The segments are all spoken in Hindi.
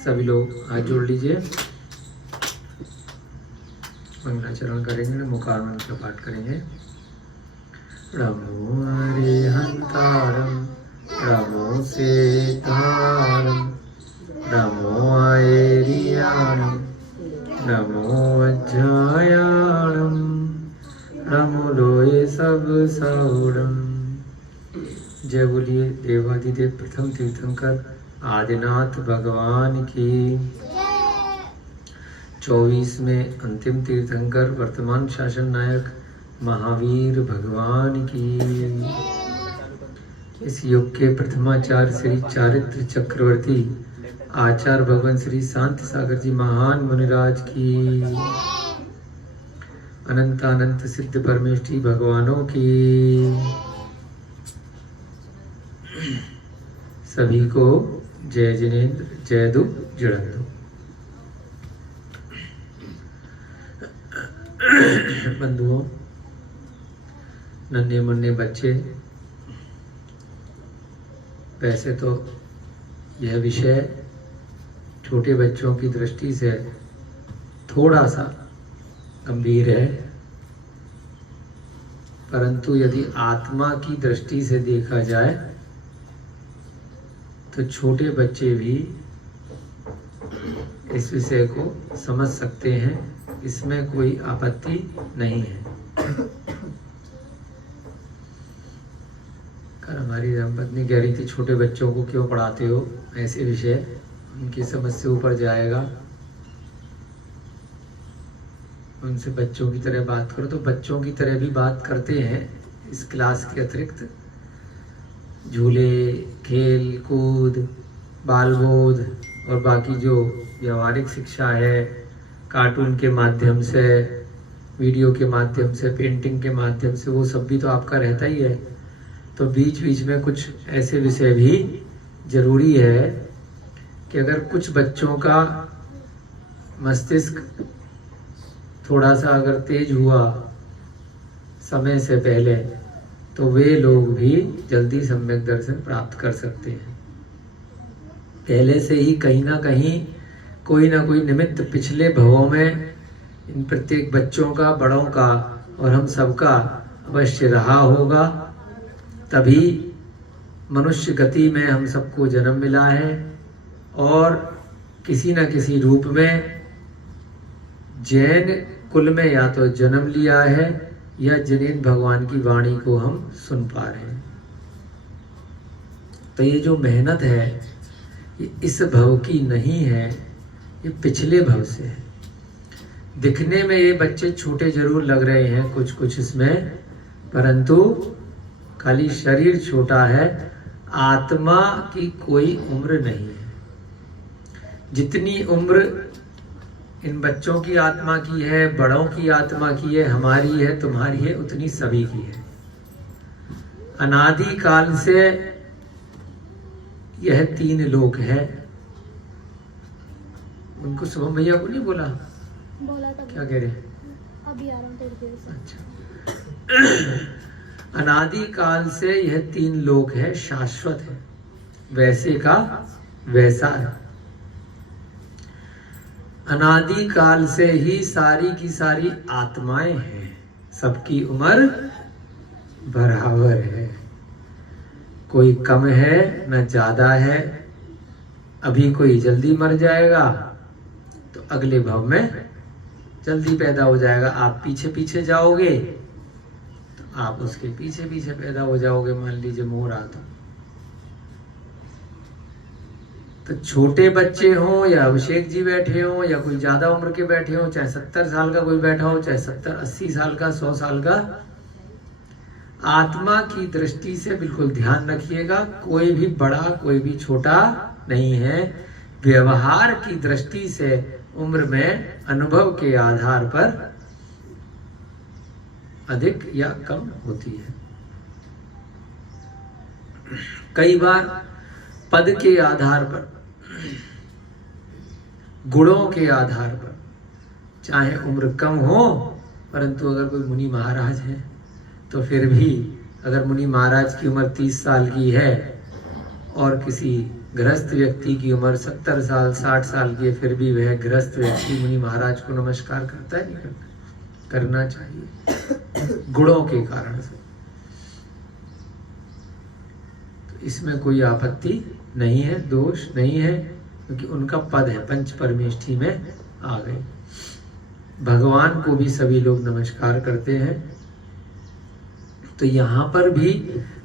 सभी लोग हाथ जोड़ लीजिए, मंगलाचरण करेंगे, मुखार मंत्र पाठ करेंगे। नमो अरिहंतारम नमो सेतारम नमो आयरियाणम नमो अज्जायाणम नमो लोए सब सौड़म। जय बोलिए देवादिदेव प्रथम तीर्थंकर आदिनाथ भगवान की। 24वें अंतिम तीर्थंकर वर्तमान शासन नायक महावीर भगवान की। इस युग के प्रथमाचार्य श्री चारित्र चक्रवर्ती आचार्य भगवान श्री शांति सागर जी महान मुनिराज की। अनंत अनंत सिद्ध परमेष्ठी भगवानों की। सभी को जय जिनेन्द्र, जय दु जड़ंदु। बंधुओं, नन्हे मुन्ने बच्चे, वैसे तो यह विषय छोटे बच्चों की दृष्टि से थोड़ा सा गंभीर है, परंतु यदि आत्मा की दृष्टि से देखा जाए तो छोटे बच्चे भी इस विषय को समझ सकते हैं, इसमें कोई आपत्ति नहीं है। कल हमारी धर्मपत्नी कह रही थी, छोटे बच्चों को क्यों पढ़ाते हो ऐसे विषय, उनकी समझ से ऊपर जाएगा, उनसे बच्चों की तरह बात करो। तो बच्चों की तरह भी बात करते हैं, इस क्लास के अतिरिक्त झूले, खेल कूद, बालबोध और बाकी जो व्यवहारिक शिक्षा है, कार्टून के माध्यम से, वीडियो के माध्यम से, पेंटिंग के माध्यम से, वो सब भी तो आपका रहता ही है। तो बीच बीच में कुछ ऐसे विषय भी जरूरी है कि अगर कुछ बच्चों का मस्तिष्क थोड़ा सा अगर तेज हुआ समय से पहले, तो वे लोग भी जल्दी सम्यक दर्शन प्राप्त कर सकते हैं। पहले से ही कहीं ना कोई निमित्त पिछले भवों में इन प्रत्येक बच्चों का, बड़ों का और हम सबका अवश्य रहा होगा, तभी मनुष्य गति में हम सबको जन्म मिला है और किसी न किसी रूप में जैन कुल में या तो जन्म लिया है या जिनेन्द्र भगवान की वाणी को हम सुन पा रहे हैं। तो ये जो मेहनत है ये इस भव की नहीं है, ये पिछले भव से है। दिखने में ये बच्चे छोटे जरूर लग रहे हैं कुछ कुछ इसमें, परंतु खाली शरीर छोटा है, आत्मा की कोई उम्र नहीं है। जितनी उम्र इन बच्चों की आत्मा की है, बड़ों की आत्मा की है, हमारी है, तुम्हारी है, उतनी सभी की है। अनादि काल से यह 3 लोक है। उनको शुभम भैया को नहीं बोला था, क्या कह रहे हैं? अभी आ रहा हूं थोड़ी देर से। अच्छा, अनादि काल से यह 3 लोक है, शाश्वत है, वैसे का वैसा है। अनादि काल से ही सारी की सारी आत्माएं हैं, सबकी उम्र बराबर है, कोई कम है न ज्यादा है। अभी कोई जल्दी मर जाएगा तो अगले भव में जल्दी पैदा हो जाएगा। आप पीछे पीछे जाओगे तो आप उसके पीछे पीछे पैदा हो जाओगे। मान लीजिए मोर आता, तो छोटे बच्चे हों या अभिषेक जी बैठे हों या कोई ज्यादा उम्र के बैठे हों, चाहे 70 साल का कोई बैठा हो, चाहे 70-80 साल का, 100 साल का, आत्मा की दृष्टि से बिल्कुल ध्यान रखिएगा, कोई भी बड़ा कोई भी छोटा नहीं है। व्यवहार की दृष्टि से उम्र में अनुभव के आधार पर अधिक या कम होती है। कई बार पद के आधार पर, गुणों के आधार पर, चाहे उम्र कम हो, परंतु अगर कोई मुनि महाराज है तो फिर भी अगर मुनि महाराज की उम्र 30 साल की है और किसी गृहस्थ व्यक्ति की उम्र 70 साल 60 साल की है, फिर भी वह गृहस्थ व्यक्ति मुनि महाराज को नमस्कार करता है? नहीं करता? करना चाहिए गुणों के कारण से। तो इसमें कोई आपत्ति नहीं है, दोष नहीं है, क्योंकि उनका पद है, पंच परमेष्ठी में आ गए। भगवान को भी सभी लोग नमस्कार करते हैं। तो यहाँ पर भी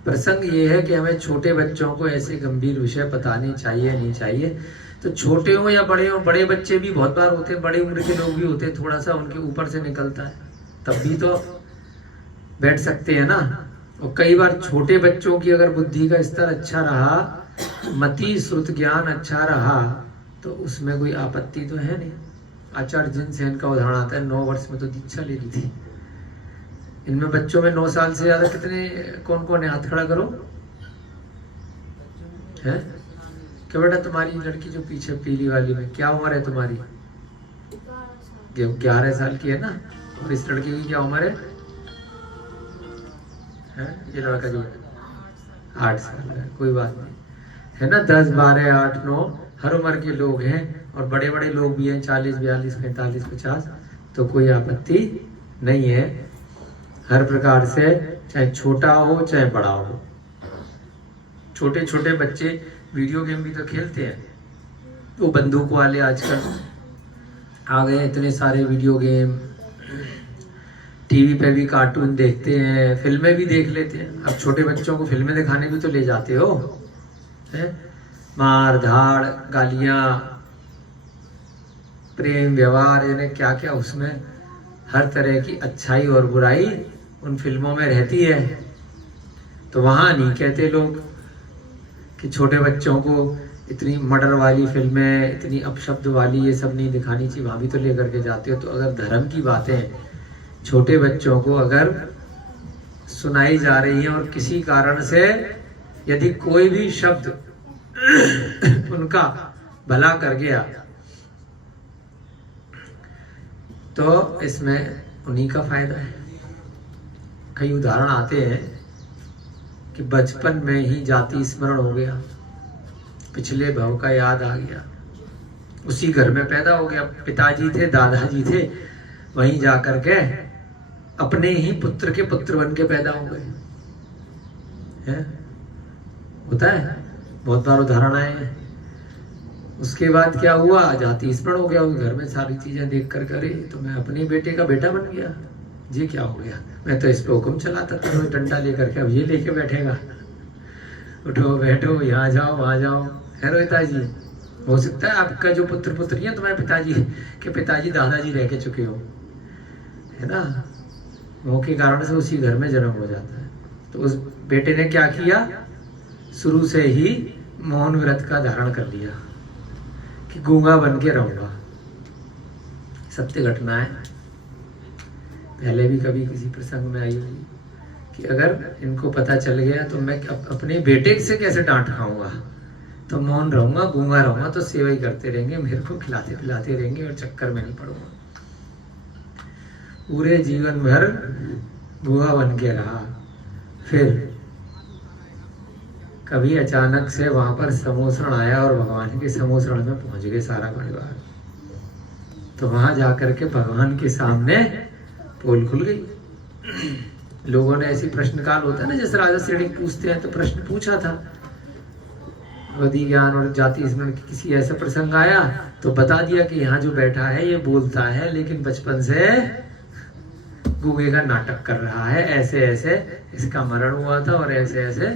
प्रसंग ये है कि हमें छोटे बच्चों को ऐसे गंभीर विषय बताने चाहिए नहीं चाहिए। तो छोटे हो या बड़े हो, बड़े बच्चे भी बहुत बार होते हैं, बड़े उम्र के लोग भी होते हैं, थोड़ा सा उनके ऊपर से निकलता है, तब भी तो बैठ सकते हैं ना। और कई बार छोटे बच्चों की अगर बुद्धि का स्तर अच्छा रहा, मति श्रुत ज्ञान अच्छा रहा, तो उसमें कोई आपत्ति तो है नहीं। आचार्य जिनसेन का उदाहरण आता है, 9 वर्ष में तो दीक्षा ले ली थी। इनमें बच्चों में 9 साल से ज्यादा कितने, कौन कौन है? हाथ खड़ा करो। है क्या बेटा? तुम्हारी लड़की जो पीछे पीली वाली में क्या उम्र है तुम्हारी? 11 साल की है ना। और इस लड़की की क्या उम्र है? ये लड़का जो 8 साल है, कोई बात नहीं है ना। 10, 12, 8, 9 हर उम्र के लोग हैं, और बड़े बड़े लोग भी हैं, 40, 42, 45, 50। तो कोई आपत्ति नहीं है। हर प्रकार से, चाहे छोटा हो चाहे बड़ा हो। छोटे छोटे बच्चे वीडियो गेम भी तो खेलते हैं, वो बंदूक वाले आजकल आ गए, इतने सारे वीडियो गेम। टीवी पे भी कार्टून देखते हैं, फिल्में भी देख लेते हैं। अब छोटे बच्चों को फिल्में दिखाने भी तो ले जाते हो, है? मार धाड़, गालियां, प्रेम व्यवहार, यानी क्या क्या उसमें हर तरह की अच्छाई और बुराई उन फिल्मों में रहती है। तो वहां नहीं कहते लोग कि छोटे बच्चों को इतनी मर्डर वाली फिल्में, इतनी अपशब्द वाली ये सब नहीं दिखानी चाहिए, वहां भी तो लेकर के जाते हो। तो अगर धर्म की बातें छोटे बच्चों को अगर सुनाई जा रही हैं, और किसी कारण से यदि कोई भी शब्द उनका भला कर गया, तो इसमें उन्हीं का फायदा है। कई उदाहरण आते हैं कि बचपन में ही जाति स्मरण हो गया, पिछले भव का याद आ गया, उसी घर में पैदा हो गया। पिताजी थे, दादाजी थे, वहीं जाकर के अपने ही पुत्र के पुत्र बन के पैदा हो गए हैं। होता है, बहुत बार उदाहरण आए हैं। उसके बाद क्या हुआ? जाति स्मरण हो गया, उस घर में सारी चीजें देख कर करे, तो मैं अपने बेटे का बेटा बन गया जी। क्या हो गया? मैं तो इस पे हुक्म चलाता था, डंडा लेकर के, अब ये लेके बैठेगा, उठो बैठो, यहाँ जाओ वहां जाओ, है रोहिता जी? हो सकता है आपका जो पुत्र पुत्री है तुम्हारे पिताजी के पिताजी दादाजी रह के चुके हो, है ना। वो के कारण से उसी घर में जन्म हो जाता है। तो उस बेटे ने क्या किया? शुरू से ही मौन व्रत का धारण कर लिया कि गूंगा बन के रहूंगा। सत्य घटना है, पहले भी कभी किसी प्रसंग में आई होगी कि अगर इनको पता चल गया तो मैं अपने बेटे से कैसे डांट खाऊंगा, तो मौन रहूंगा, गूंगा रहूंगा, तो सेवा ही करते रहेंगे, मेरे को खिलाते पिलाते रहेंगे और चक्कर में नहीं पड़ूंगा। पूरे जीवन भर गूंगा बन के रहा। फिर कभी अचानक से वहां पर समोसरण आया और भगवान के समोसरण में पहुंच गए सारा परिवार। तो वहां जाकर के भगवान के सामने पोल खुल गई। लोगों ने ऐसी प्रश्न काल होता है ना, जैसे राजा श्रेणी पूछते हैं, तो प्रश्न पूछा था। वधी ज्ञान और जाति स्मरण किसी ऐसा प्रसंग आया तो बता दिया कि यहाँ जो बैठा है ये बोलता है, लेकिन बचपन से गूंगे का नाटक कर रहा है, ऐसे ऐसे इसका मरण हुआ था और ऐसे ऐसे।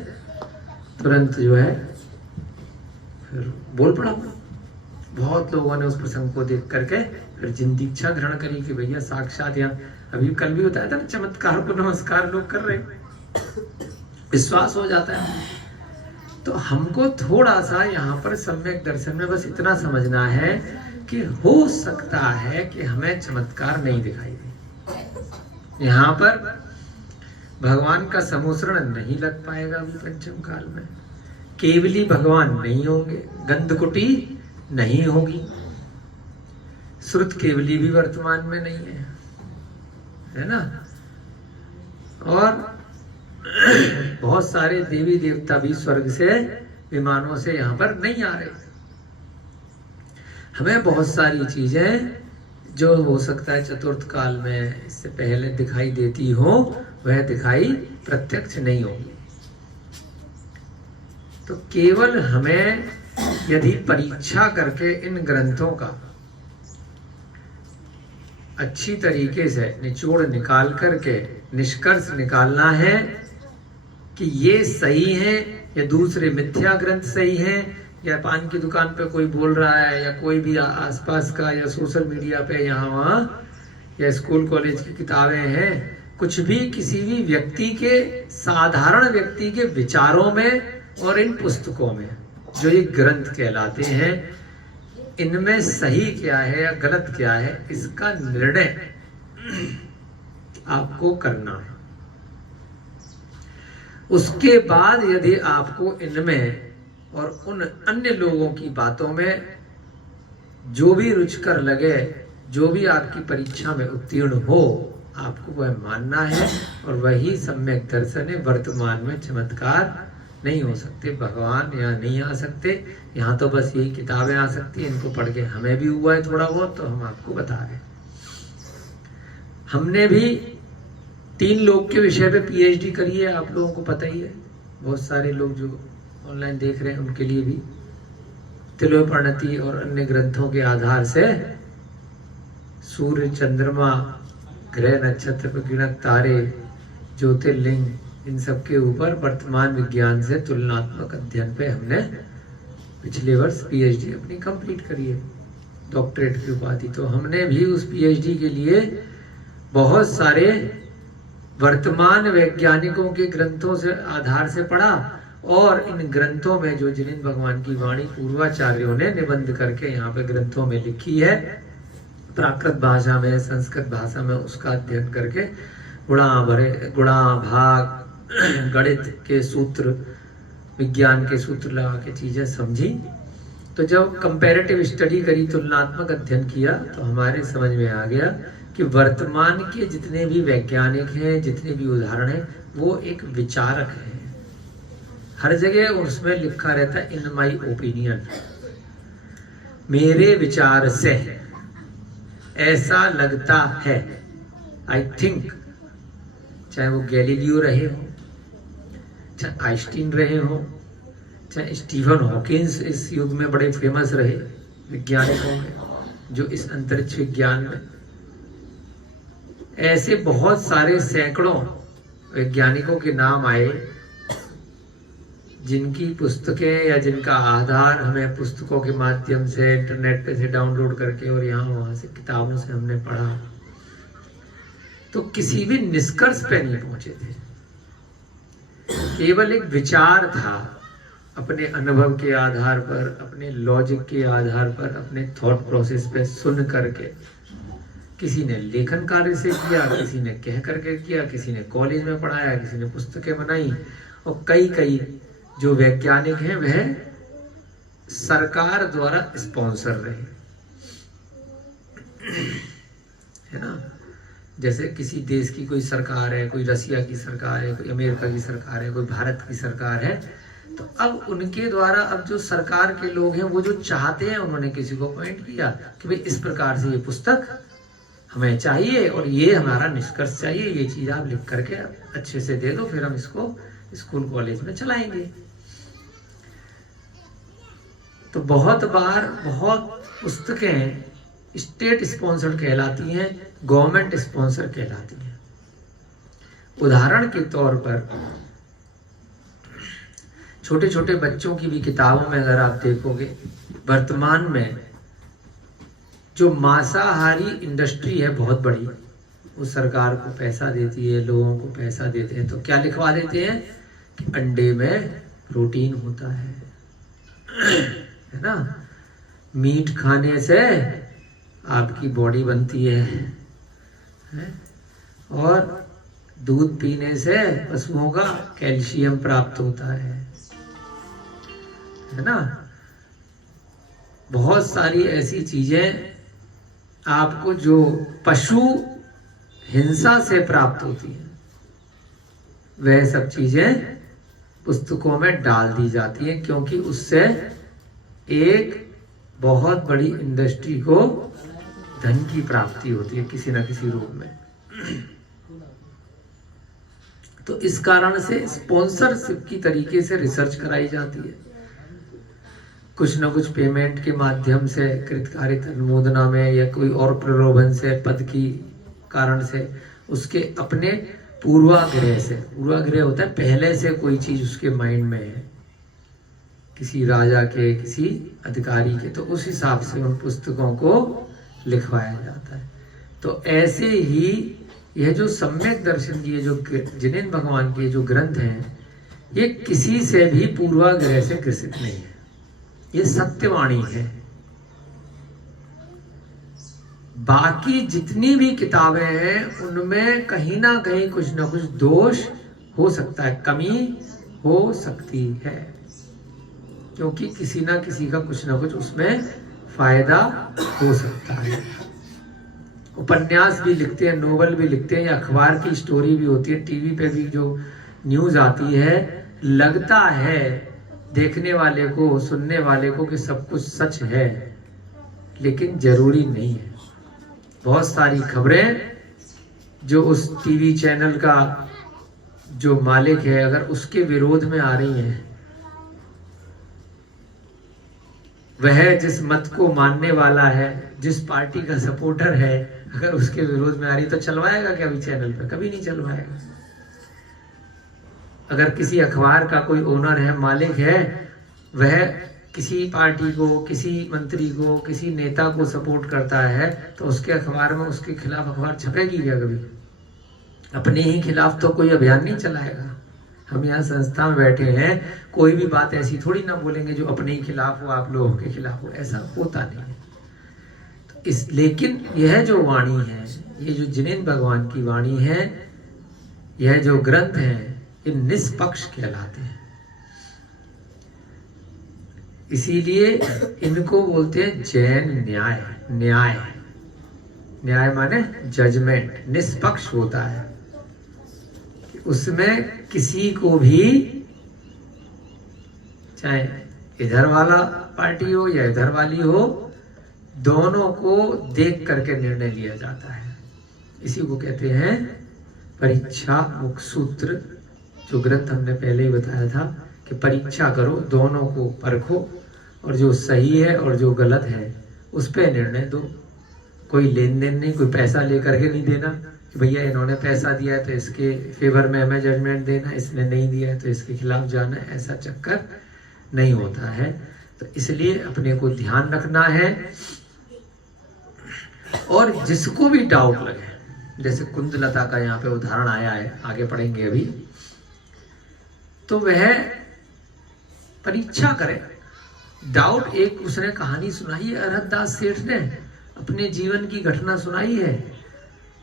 तुरंत जो है फिर बोल पड़ा। बहुत लोगों ने उस प्रसंग को देख करके फिर जिन दीक्षा ग्रहण करी कि भैया साक्षात, यहाँ अभी कल भी बताया था ना, चमत्कार को नमस्कार लोग कर रहे, विश्वास हो जाता है। तो हमको थोड़ा सा यहाँ पर सम्यक दर्शन में बस इतना समझना है कि हो सकता है कि हमें चमत्कार नहीं दिखाई दे। यहाँ पर भगवान का समोसरण नहीं लग पाएगा अभी पंचम काल में, केवली भगवान नहीं होंगे, गंधकुटी नहीं होगी, श्रुत केवली भी वर्तमान में नहीं है ना। और बहुत सारे देवी देवता भी स्वर्ग से विमानों से यहाँ पर नहीं आ रहे। हमें बहुत सारी चीजें जो हो सकता है चतुर्थ काल में इससे पहले दिखाई देती हो, वह दिखाई प्रत्यक्ष नहीं होगी। तो केवल हमें यदि परीक्षा करके इन ग्रंथों का अच्छी तरीके से निचोड़ निकाल करके निष्कर्ष निकालना है कि ये सही है या दूसरे मिथ्या ग्रंथ सही हैं, या पान की दुकान पे कोई बोल रहा है या कोई भी आसपास का या सोशल मीडिया पे यहाँ वहाँ या स्कूल कॉलेज की किताबें हैं, कुछ भी किसी भी व्यक्ति के, साधारण व्यक्ति के विचारों में और इन पुस्तकों में जो ये ग्रंथ कहलाते हैं, इनमें सही क्या है या गलत क्या है, इसका निर्णय आपको करना है। उसके बाद यदि आपको इनमें और उन अन्य लोगों की बातों में जो भी रुचिकर लगे, जो भी आपकी परीक्षा में उत्तीर्ण हो, आपको वह मानना है और वही सम्यक दर्शन है। वर्तमान में चमत्कार नहीं हो सकते, भगवान यहाँ नहीं आ सकते, यहाँ तो बस यही किताबें आ सकती हैं। इनको पढ़ के हमें भी हुआ है थोड़ा बहुत, तो हम आपको बता रहे हैं। हमने भी 3 लोग के विषय पे PhD करी है, आप लोगों को पता ही है। बहुत सारे लोग जो ऑनलाइन देख रहे हैं उनके लिए भी तिलोपरणति और अन्य ग्रंथों के आधार से सूर्य, चंद्रमा, ग्रह, नक्षत्र पर गिनत तारे, ज्योतिर्लिंग, इन सब के ऊपर वर्तमान विज्ञान से तुलनात्मक अध्ययन पे हमने पिछले वर्ष PhD अपनी कंप्लीट करी है, डॉक्टरेट की उपाधि। तो हमने भी उस PhD के लिए बहुत सारे वर्तमान वैज्ञानिकों के ग्रंथों से आधार से पढ़ा, और इन ग्रंथों में जो जिनेन्द्र भगवान की वाणी पूर्वाचार्यों ने निबंध करके यहाँ पे ग्रंथों में लिखी है, प्राकृत भाषा में, संस्कृत भाषा में, उसका अध्ययन करके गुणा भाग, गणित के सूत्र, विज्ञान के सूत्र लगा के चीजें समझी। तो जब कंपैरेटिव स्टडी करी, तुलनात्मक अध्ययन किया, तो हमारे समझ में आ गया कि वर्तमान के जितने भी वैज्ञानिक हैं, जितने भी उदाहरण हैं, वो एक विचारक हैं। हर जगह उसमें लिखा रहता है इन माई ओपिनियन, मेरे विचार से ऐसा लगता है, आई थिंक। चाहे वो गैलीलियो रहे हो, चाहे आइंस्टीन रहे हो, चाहे स्टीफन हॉकिंस इस युग में बड़े फेमस रहे वैज्ञानिकों में, जो इस अंतरिक्ष विज्ञान में, ऐसे बहुत सारे सैकड़ों वैज्ञानिकों के नाम आए जिनकी पुस्तकें या जिनका आधार हमें पुस्तकों के माध्यम से, इंटरनेट पे से डाउनलोड करके और यहाँ वहाँ से किताबों से हमने पढ़ा, तो किसी भी निष्कर्ष पे नहीं पहुंचे थे। केवल एक विचार था, अपने अनुभव के आधार पर, अपने लॉजिक के आधार पर, अपने थॉट प्रोसेस पे सुन करके, किसी ने लेखन कार्य से किया, किसी ने कह करके किया, किसी ने कॉलेज में पढ़ाया, किसी ने पुस्तकें बनाई, और कई जो वैज्ञानिक हैं वह सरकार द्वारा स्पॉन्सर रहे, है ना। जैसे किसी देश की कोई सरकार है, कोई रसिया की सरकार है, कोई अमेरिका की सरकार है, कोई भारत की सरकार है, तो अब उनके द्वारा अब जो सरकार के लोग हैं वो जो चाहते हैं, उन्होंने किसी को अपॉइंट किया कि भाई इस प्रकार से ये पुस्तक हमें चाहिए और ये हमारा निष्कर्ष चाहिए, ये चीज़ आप लिख करके अच्छे से दे दो, फिर हम इसको स्कूल कॉलेज में चलाएंगे। तो बहुत बार बहुत पुस्तकें स्टेट स्पॉन्सर्ड कहलाती हैं, गवर्नमेंट स्पॉन्सर कहलाती हैं। उदाहरण के तौर पर छोटे छोटे बच्चों की भी किताबों में अगर आप देखोगे, वर्तमान में जो मांसाहारी इंडस्ट्री है बहुत बड़ी, वो सरकार को पैसा देती है, लोगों को पैसा देते हैं, तो क्या लिखवा देते हैं कि अंडे में प्रोटीन होता है ना, मीट खाने से आपकी बॉडी बनती है, और दूध पीने से पशुओं का कैल्शियम प्राप्त होता है ना। बहुत सारी ऐसी चीजें आपको जो पशु हिंसा से प्राप्त होती है, वह सब चीजें पुस्तकों में डाल दी जाती हैं, क्योंकि उससे एक बहुत बड़ी इंडस्ट्री को धन की प्राप्ति होती है किसी न किसी रूप में। तो इस कारण से स्पॉन्सरशिप की तरीके से रिसर्च कराई जाती है, कुछ न कुछ पेमेंट के माध्यम से, कृतकार्यत अनुमोदना में, या कोई और प्रलोभन से, पद की कारण से, उसके अपने पूर्वाग्रह से। पूर्वाग्रह होता है पहले से कोई चीज उसके माइंड में है, किसी राजा के, किसी अधिकारी के, तो उस हिसाब से उन पुस्तकों को लिखवाया जाता है। तो ऐसे ही यह जो सम्यक दर्शन की, जो जिनेन्द्र भगवान के जो ग्रंथ हैं, ये किसी से भी पूर्वाग्रह से ग्रसित नहीं है, ये सत्यवाणी है। बाकी जितनी भी किताबें हैं उनमें कहीं ना कहीं कुछ ना कुछ दोष हो सकता है, कमी हो सकती है, क्योंकि किसी ना किसी का कुछ ना कुछ उसमें फायदा हो सकता है। उपन्यास भी लिखते हैं, नोवेल भी लिखते हैं, या अखबार की स्टोरी भी होती है, टीवी पे भी जो न्यूज़ आती है, लगता है देखने वाले को, सुनने वाले को कि सब कुछ सच है, लेकिन जरूरी नहीं है। बहुत सारी खबरें जो उस टीवी चैनल का जो मालिक है, अगर उसके विरोध में आ रही हैं, वह जिस मत को मानने वाला है, जिस पार्टी का सपोर्टर है, अगर उसके विरोध में आ रही, तो चलवाएगा क्या अभी चैनल पर? कभी नहीं चलवाएगा। अगर किसी अखबार का कोई ओनर है, मालिक है, वह किसी पार्टी को, किसी मंत्री को, किसी नेता को सपोर्ट करता है, तो उसके अखबार में उसके खिलाफ अखबार छपेगी क्या कभी? अपने ही खिलाफ तो कोई अभियान नहीं चलाएगा। हम यहाँ संस्था में बैठे हैं, कोई भी बात ऐसी थोड़ी ना बोलेंगे जो अपने ही खिलाफ हो, आप लोगों के खिलाफ हो, ऐसा होता नहीं है। तो लेकिन यह जो वाणी है, ये जो जिनेन्द्र भगवान की वाणी है, यह जो ग्रंथ है, ये निष्पक्ष कहलाते हैं। इसीलिए इनको बोलते हैं जैन न्याय। न्याय, न्याय माने जजमेंट, निष्पक्ष होता है, उसमें किसी को भी, चाहे इधर वाला पार्टी हो या इधर वाली हो, दोनों को देख करके निर्णय लिया जाता है। इसी को कहते हैं परीक्षा मुख सूत्र। जो ग्रंथ हमने पहले ही बताया था कि परीक्षा करो, दोनों को परखो, और जो सही है और जो गलत है उस पर निर्णय दो। कोई लेन देन नहीं, कोई पैसा लेकर के नहीं देना कि भैया इन्होंने पैसा दिया है तो इसके फेवर में हमें जजमेंट देना, इसने नहीं दिया है तो इसके खिलाफ जाना है, ऐसा चक्कर नहीं होता है। तो इसलिए अपने को ध्यान रखना है। और जिसको भी डाउट लगे, जैसे कुंदलता का यहाँ पे उदाहरण आया है, आगे पढ़ेंगे अभी, तो वह परीक्षा करे। डाउट, एक उसने कहानी सुनाई है, अरहतदास सेठ ने अपने जीवन की घटना सुनाई है।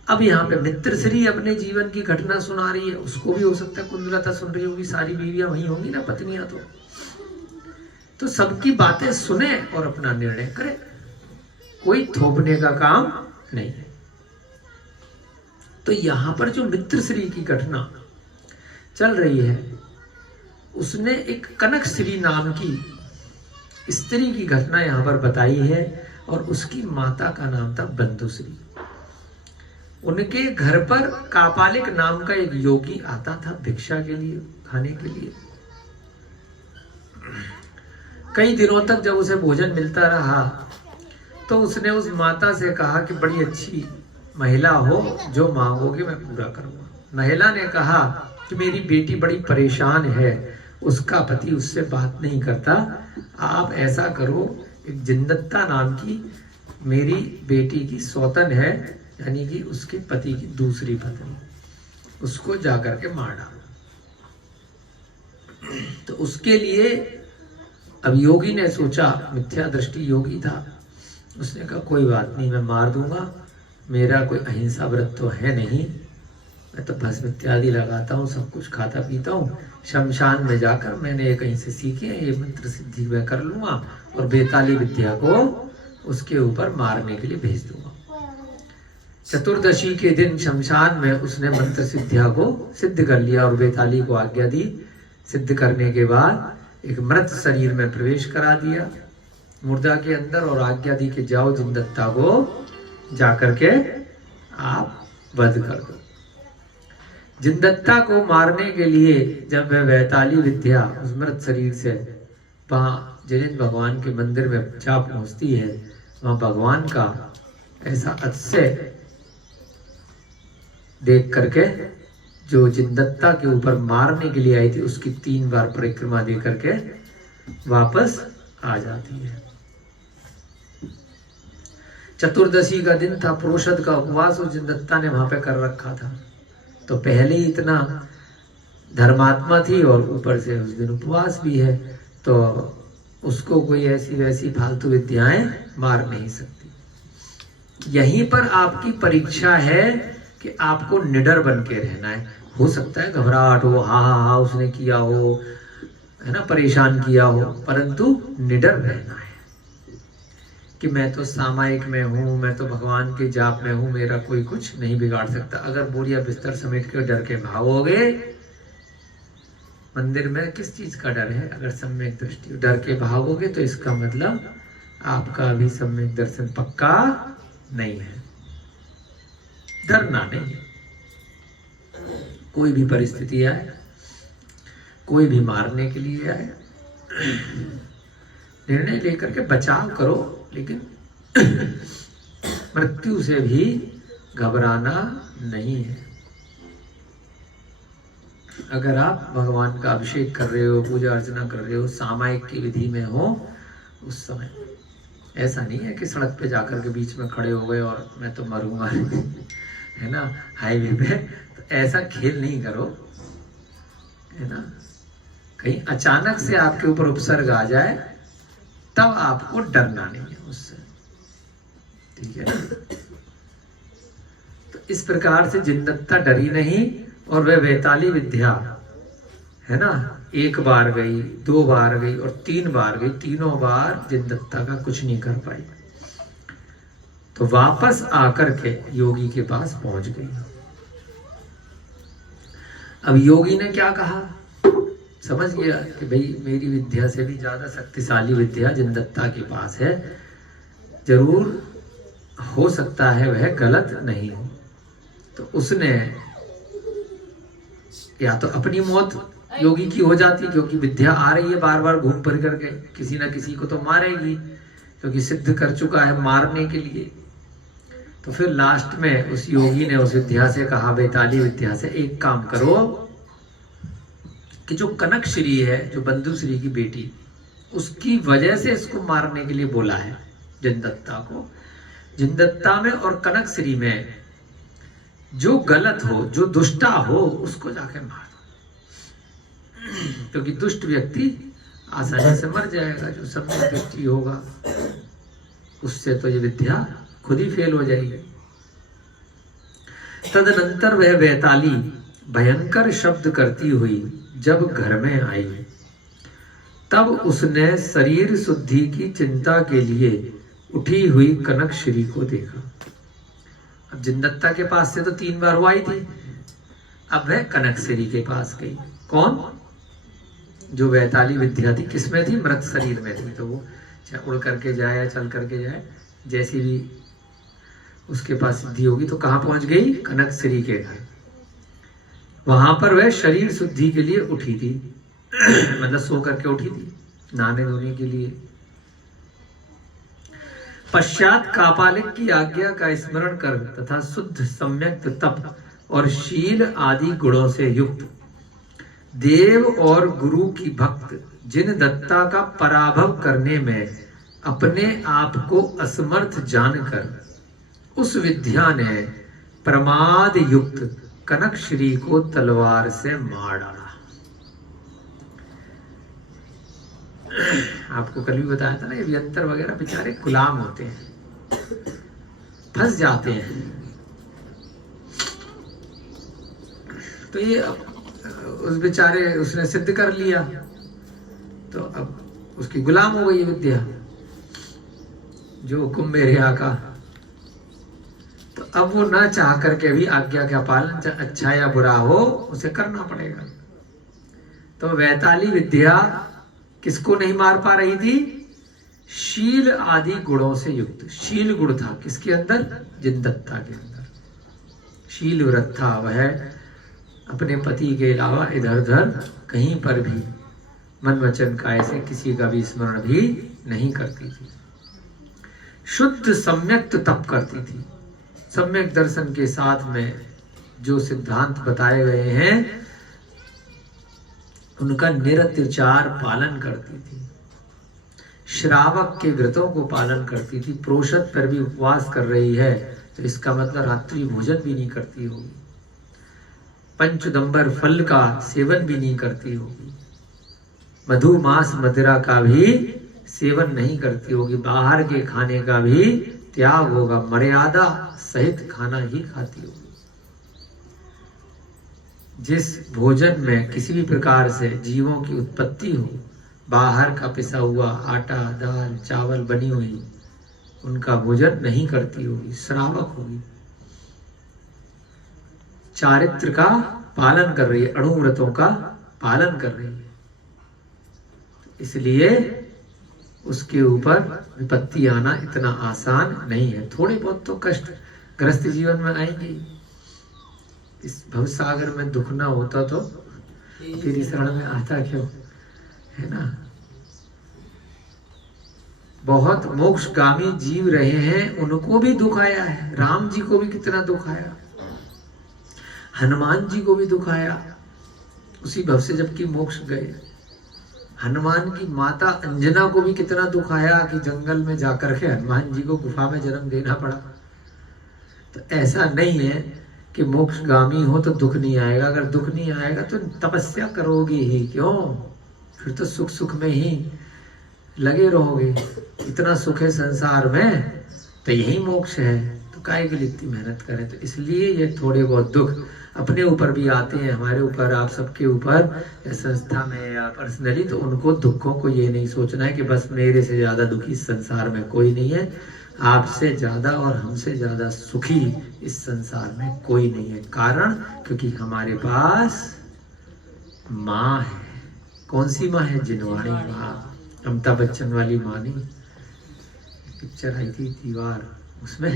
अब यहाँ पे मित्रश्री अपने जीवन की घटना सुना रही है, उसको भी हो सकता है कुंदलता सुन रही होगी, सारी बीवियां वही होंगी ना, पत्नियां। तो सबकी बातें सुने और अपना निर्णय करे, कोई थोपने का काम नहीं है। तो यहाँ पर जो मित्रश्री की घटना चल रही है, उसने एक कनकश्री नाम की स्त्री की घटना यहाँ पर बताई है, और उसकी माता का नाम था बंधुश्री। उनके घर पर कापालिक नाम का एक योगी आता था भिक्षा के लिए, खाने के लिए। कई दिनों तक जब उसे भोजन मिलता रहा, तो उसने उस माता से कहा कि बड़ी अच्छी महिला हो, जो मांगोगे मैं पूरा करूंगा। महिला ने कहा कि मेरी बेटी बड़ी परेशान है, उसका पति उससे बात नहीं करता, आप ऐसा करो, एक जिंदत्ता नाम की मेरी बेटी की सौतन है, यानी कि उसके पति की दूसरी पत्नी, उसको जाकर के मार डालो। तो उसके लिए अब योगी ने सोचा, मिथ्या दृष्टि योगी था, उसने कहा कोई बात नहीं, मैं मार दूंगा, मेरा कोई अहिंसा व्रत तो है नहीं, मैं तो भस्म इत्यादि लगाता हूँ, सब कुछ खाता पीता हूँ, शमशान में जाकर मैंने कहीं से सीखे ये मंत्र सिद्धि मैं कर लूंगा, और बेताली विद्या को उसके ऊपर मारने के लिए भेज दूंगा। चतुर्दशी के दिन शमशान में उसने मंत्र सिद्धिया को सिद्ध कर लिया और बेताली को आज्ञा दी सिद्ध करने के बाद एक मृत शरीर में प्रवेश करा दिया मुर्दा के अंदर, और आज्ञा दी कि जाओ जिनदत्ता को जाकर के आप वध कर दो। जिनदत्ता को मारने के लिए जब वह वैताली विद्या उस मृत शरीर से वहां जिनेंद्र भगवान के मंदिर में जा पहुंचती है, वहां भगवान का ऐसा अतिशय देख करके जो जिनदत्ता के ऊपर मारने के लिए आई थी उसकी 3 बार परिक्रमा दे करके वापस आ जाती है। चतुर्दशी का दिन था, प्रोषद का उपवास उस जिनदत्ता ने वहां पे कर रखा था। तो पहले ही इतना धर्मात्मा थी और ऊपर से उस दिन उपवास भी है, तो उसको कोई ऐसी वैसी फालतू विद्याएं मार नहीं सकती। यहीं पर आपकी परीक्षा है कि आपको निडर बन के रहना है। हो सकता है घबराहट हो, हा उसने किया हो, है ना, परेशान किया हो, परंतु निडर रहना है कि मैं तो सामायिक में हूँ, मैं तो भगवान के जाप में हूँ, मेरा कोई कुछ नहीं बिगाड़ सकता। अगर बोरिया बिस्तर समेट के डर के भागोगे, मंदिर में किस चीज का डर है? अगर सम्यक दृष्टि डर के भागोगे तो इसका मतलब आपका अभी सम्यक दर्शन पक्का नहीं है। डरना नहीं है। कोई भी परिस्थिति आए, कोई भी मारने के लिए आए, निर्णय लेकर के बचाव करो, लेकिन मृत्यु से भी घबराना नहीं है। अगर आप भगवान का अभिषेक कर रहे हो, पूजा अर्चना कर रहे हो, सामायिक की विधि में हो, उस समय ऐसा नहीं है कि सड़क पे जाकर के बीच में खड़े हो गए और मैं तो मरूंगा है ना, हाईवे पे, तो ऐसा खेल नहीं करो, है ना। कहीं अचानक से आपके ऊपर उपसर्ग आ जाए तब आपको डरना नहीं है उससे, ठीक है ना। तो इस प्रकार से जिनदत्ता डरी नहीं, और वह वैताली विद्या, है ना, 1 बार गई, 2 बार गई और 3 बार गई, तीनों बार जिनदत्ता का कुछ नहीं कर पाई। तो वापस आकर के योगी के पास पहुंच गई। अब योगी ने क्या कहा, समझ गया कि भाई मेरी विद्या से भी ज्यादा शक्तिशाली विद्या जिनदत्ता के पास है, जरूर हो सकता है वह गलत नहीं हो। तो उसने या तो अपनी मौत योगी की हो जाती, क्योंकि विद्या आ रही है बार बार घूम फिर करके, किसी ना किसी को तो मारेगी, क्योंकि सिद्ध कर चुका है मारने के लिए। तो फिर लास्ट में उस योगी ने उस विद्या से कहा, वैताली विद्या से, एक काम करो कि जो कनक श्री है, जो बंधु श्री की बेटी, उसकी वजह से इसको मारने के लिए बोला है जिनदत्ता को। जिनदत्ता में और कनक श्री में जो गलत हो, जो दुष्टा हो, उसको जाके मार दो, क्योंकि दुष्ट व्यक्ति आसानी से मर जाएगा। जो सम्यक दृष्टि होगा उससे तो ये विद्या खुद ही फेल हो जाएगी। तदनंतर वह वैताली भयंकर शब्द करती हुई जब घर में आई, तब उसने शरीर शुद्धि की चिंता के लिए उठी हुई कनक श्री को देखा। अब जिनदत्ता के पास से तो 3 बार वो आई थी, अब वह कनक श्री के पास गई। कौन? जो वैताली विद्या थी, किसमें थी? मृत शरीर में थी। तो वो चाहे उड़ करके जाए या चल करके जाए, जैसी भी उसके पास सिद्धि होगी, तो कहाँ पहुंच गई? कनक श्री के घर। वहां पर वह शरीर शुद्धि के लिए उठी थी मतलब सो करके उठी थी नहाने धोने के लिए। पश्चात कापालिक की आज्ञा का स्मरण कर तथा शुद्ध सम्यक तप और शील आदि गुणों से युक्त देव और गुरु की भक्त जिनदत्ता का पराभव करने में अपने आप को असमर्थ जानकर उस विद्या ने प्रमाद युक्त कनक श्री को तलवार से मार डाला। आपको कल भी बताया था ना, ये व्यंतर वगैरह बेचारे गुलाम होते हैं, फंस जाते हैं। तो ये उस बेचारे उसने सिद्ध कर लिया, तो अब उसकी गुलाम हो गई विद्या, जो हुक्म मेरे आका। तो अब वो ना चाह करके भी आज्ञा का पालन, अच्छा या बुरा हो, उसे करना पड़ेगा। तो वैताली विद्या किसको नहीं मार पा रही थी? शील आदि गुणों से युक्त। शील गुण था किसके अंदर? जिनदत्ता के अंदर शील व्रत था। वह अपने पति के अलावा इधर उधर कहीं पर भी मन वचन काय से किसी का भी स्मरण भी नहीं करती थी। शुद्ध सम्यक तप करती थी। सम्यक दर्शन के साथ में जो सिद्धांत बताए गए हैं उनका निरतिचार पालन करती थी। श्रावक के व्रतों को पालन करती थी। प्रोषद पर भी उपवास कर रही है तो इसका मतलब रात्रि भोजन भी नहीं करती होगी। पंचदंबर फल का सेवन भी नहीं करती होगी। मधु मांस मदिरा का भी सेवन नहीं करती होगी। बाहर के खाने का भी त्याग होगा। मर्यादा सहित खाना ही खाती होगी। जिस भोजन में किसी भी प्रकार से जीवों की उत्पत्ति हो, बाहर का पिसा हुआ आटा दाल चावल बनी हुई, उनका भोजन नहीं करती होगी। श्रावक होगी। चारित्र का पालन कर रही है। अणुव्रतों का पालन कर रही है। इसलिए उसके ऊपर विपत्ति आना इतना आसान नहीं है। थोड़े बहुत तो कष्ट ग्रस्त जीवन में आएंगे। इस भवसागर में दुख ना होता तो फिर इस रण में आता क्यों, है ना। बहुत मोक्षगामी जीव रहे हैं, उनको भी दुख आया है। राम जी को भी कितना दुख आया, हनुमान जी को भी दुख आया उसी भव से जबकि मोक्ष गए। हनुमान की माता अंजना को भी कितना दुख आया कि जंगल में जाकर के हनुमान जी को गुफा में जन्म देना पड़ा। तो ऐसा नहीं है कि मोक्षगामी हो तो दुख नहीं आएगा। अगर दुख नहीं आएगा तो तपस्या करोगे ही क्यों, फिर तो सुख सुख में ही लगे रहोगे। इतना सुख है संसार में तो यही मोक्ष है, तो काहे के लिए इतनी मेहनत करें। तो इसलिए ये थोड़े बहुत दुख अपने ऊपर भी आते हैं, हमारे ऊपर, आप सबके ऊपर, या संस्था में या पर्सनली। तो उनको दुखों को ये नहीं सोचना है कि बस मेरे से ज्यादा दुखी इस संसार में कोई नहीं है। आपसे ज्यादा और हमसे ज्यादा सुखी इस संसार में कोई नहीं है। कारण क्योंकि हमारे पास माँ है। कौन सी माँ है? जिनवाणी माँ। अमिताभ बच्चन वाली माँ नहीं, पिक्चर आई थी दीवार, उसमें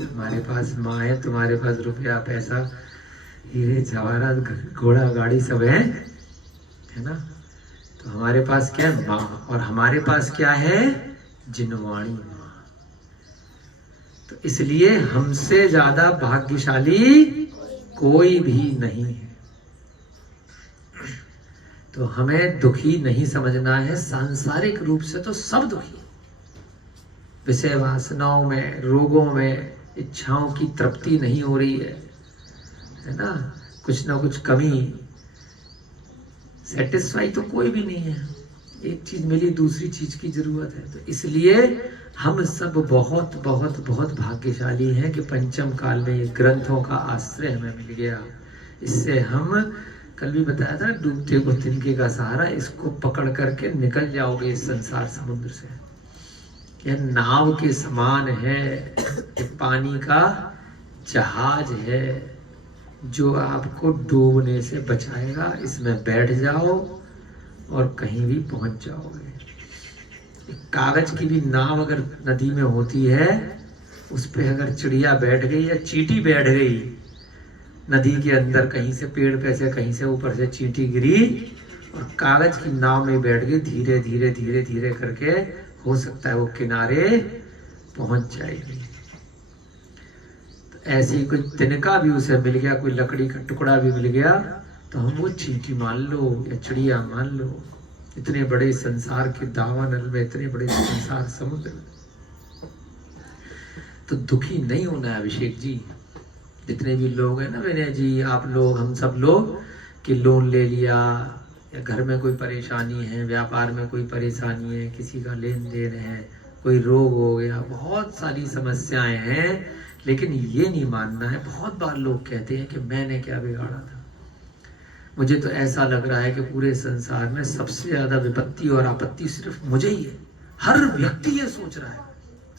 हमारे पास माँ है, तुम्हारे पास रुपया पैसा हीरे जवाहरात घोड़ा गाड़ी सब है ना। तो हमारे पास क्या है? माँ। और हमारे पास क्या है? जिनवाणी माँ। तो इसलिए हमसे ज्यादा भाग्यशाली कोई भी नहीं है। तो हमें दुखी नहीं समझना है। सांसारिक रूप से तो सब दुखी, विषय वासनाओं में, रोगों में, इच्छाओं की तृप्ति नहीं हो रही है ना। कुछ ना कुछ कमी, सेटिस्फाई तो कोई भी नहीं है। एक चीज मिली दूसरी चीज की जरूरत है। तो इसलिए हम सब बहुत बहुत बहुत भाग्यशाली हैं कि पंचम काल में ये ग्रंथों का आश्रय हमें मिल गया। इससे हम, कल भी बताया था, डूबते को तिनके का सहारा, इसको पकड़ करके निकल जाओगे इस संसार समुद्र से। यह नाव के समान है, ये पानी का जहाज है जो आपको डूबने से बचाएगा। इसमें बैठ जाओ और कहीं भी पहुंच जाओगे। कागज की भी नाव अगर नदी में होती है, उस पे अगर चिड़िया बैठ गई या चींटी बैठ गई नदी के अंदर, कहीं से पेड़ पे से, कहीं से ऊपर से चींटी गिरी और कागज की नाव में बैठ गई, धीरे धीरे धीरे धीरे करके हो सकता है वो किनारे पहुंच जाएगी। तो ऐसे ही कोई तिनका भी उसे मिल गया, कोई लकड़ी का टुकड़ा भी मिल गया, तो हम वो चींटी मान लो या चिड़िया मान लो। इतने बड़े संसार के दावानल में, इतने बड़े संसार समुद्र में तो दुखी नहीं होना है। अभिषेक जी, जितने भी लोग हैं ना, विनय जी, आप लोग, हम सब लोग, कि लोन ले लिया या घर में कोई परेशानी है, व्यापार में कोई परेशानी है, किसी का लेन देन है, कोई रोग हो गया, बहुत सारी समस्याएं हैं, लेकिन ये नहीं मानना है। बहुत बार लोग कहते हैं कि मैंने क्या बिगाड़ा था। मुझे तो ऐसा लग रहा है कि पूरे संसार में सबसे ज्यादा विपत्ति और आपत्ति सिर्फ मुझे ही है। हर व्यक्ति ये सोच रहा है।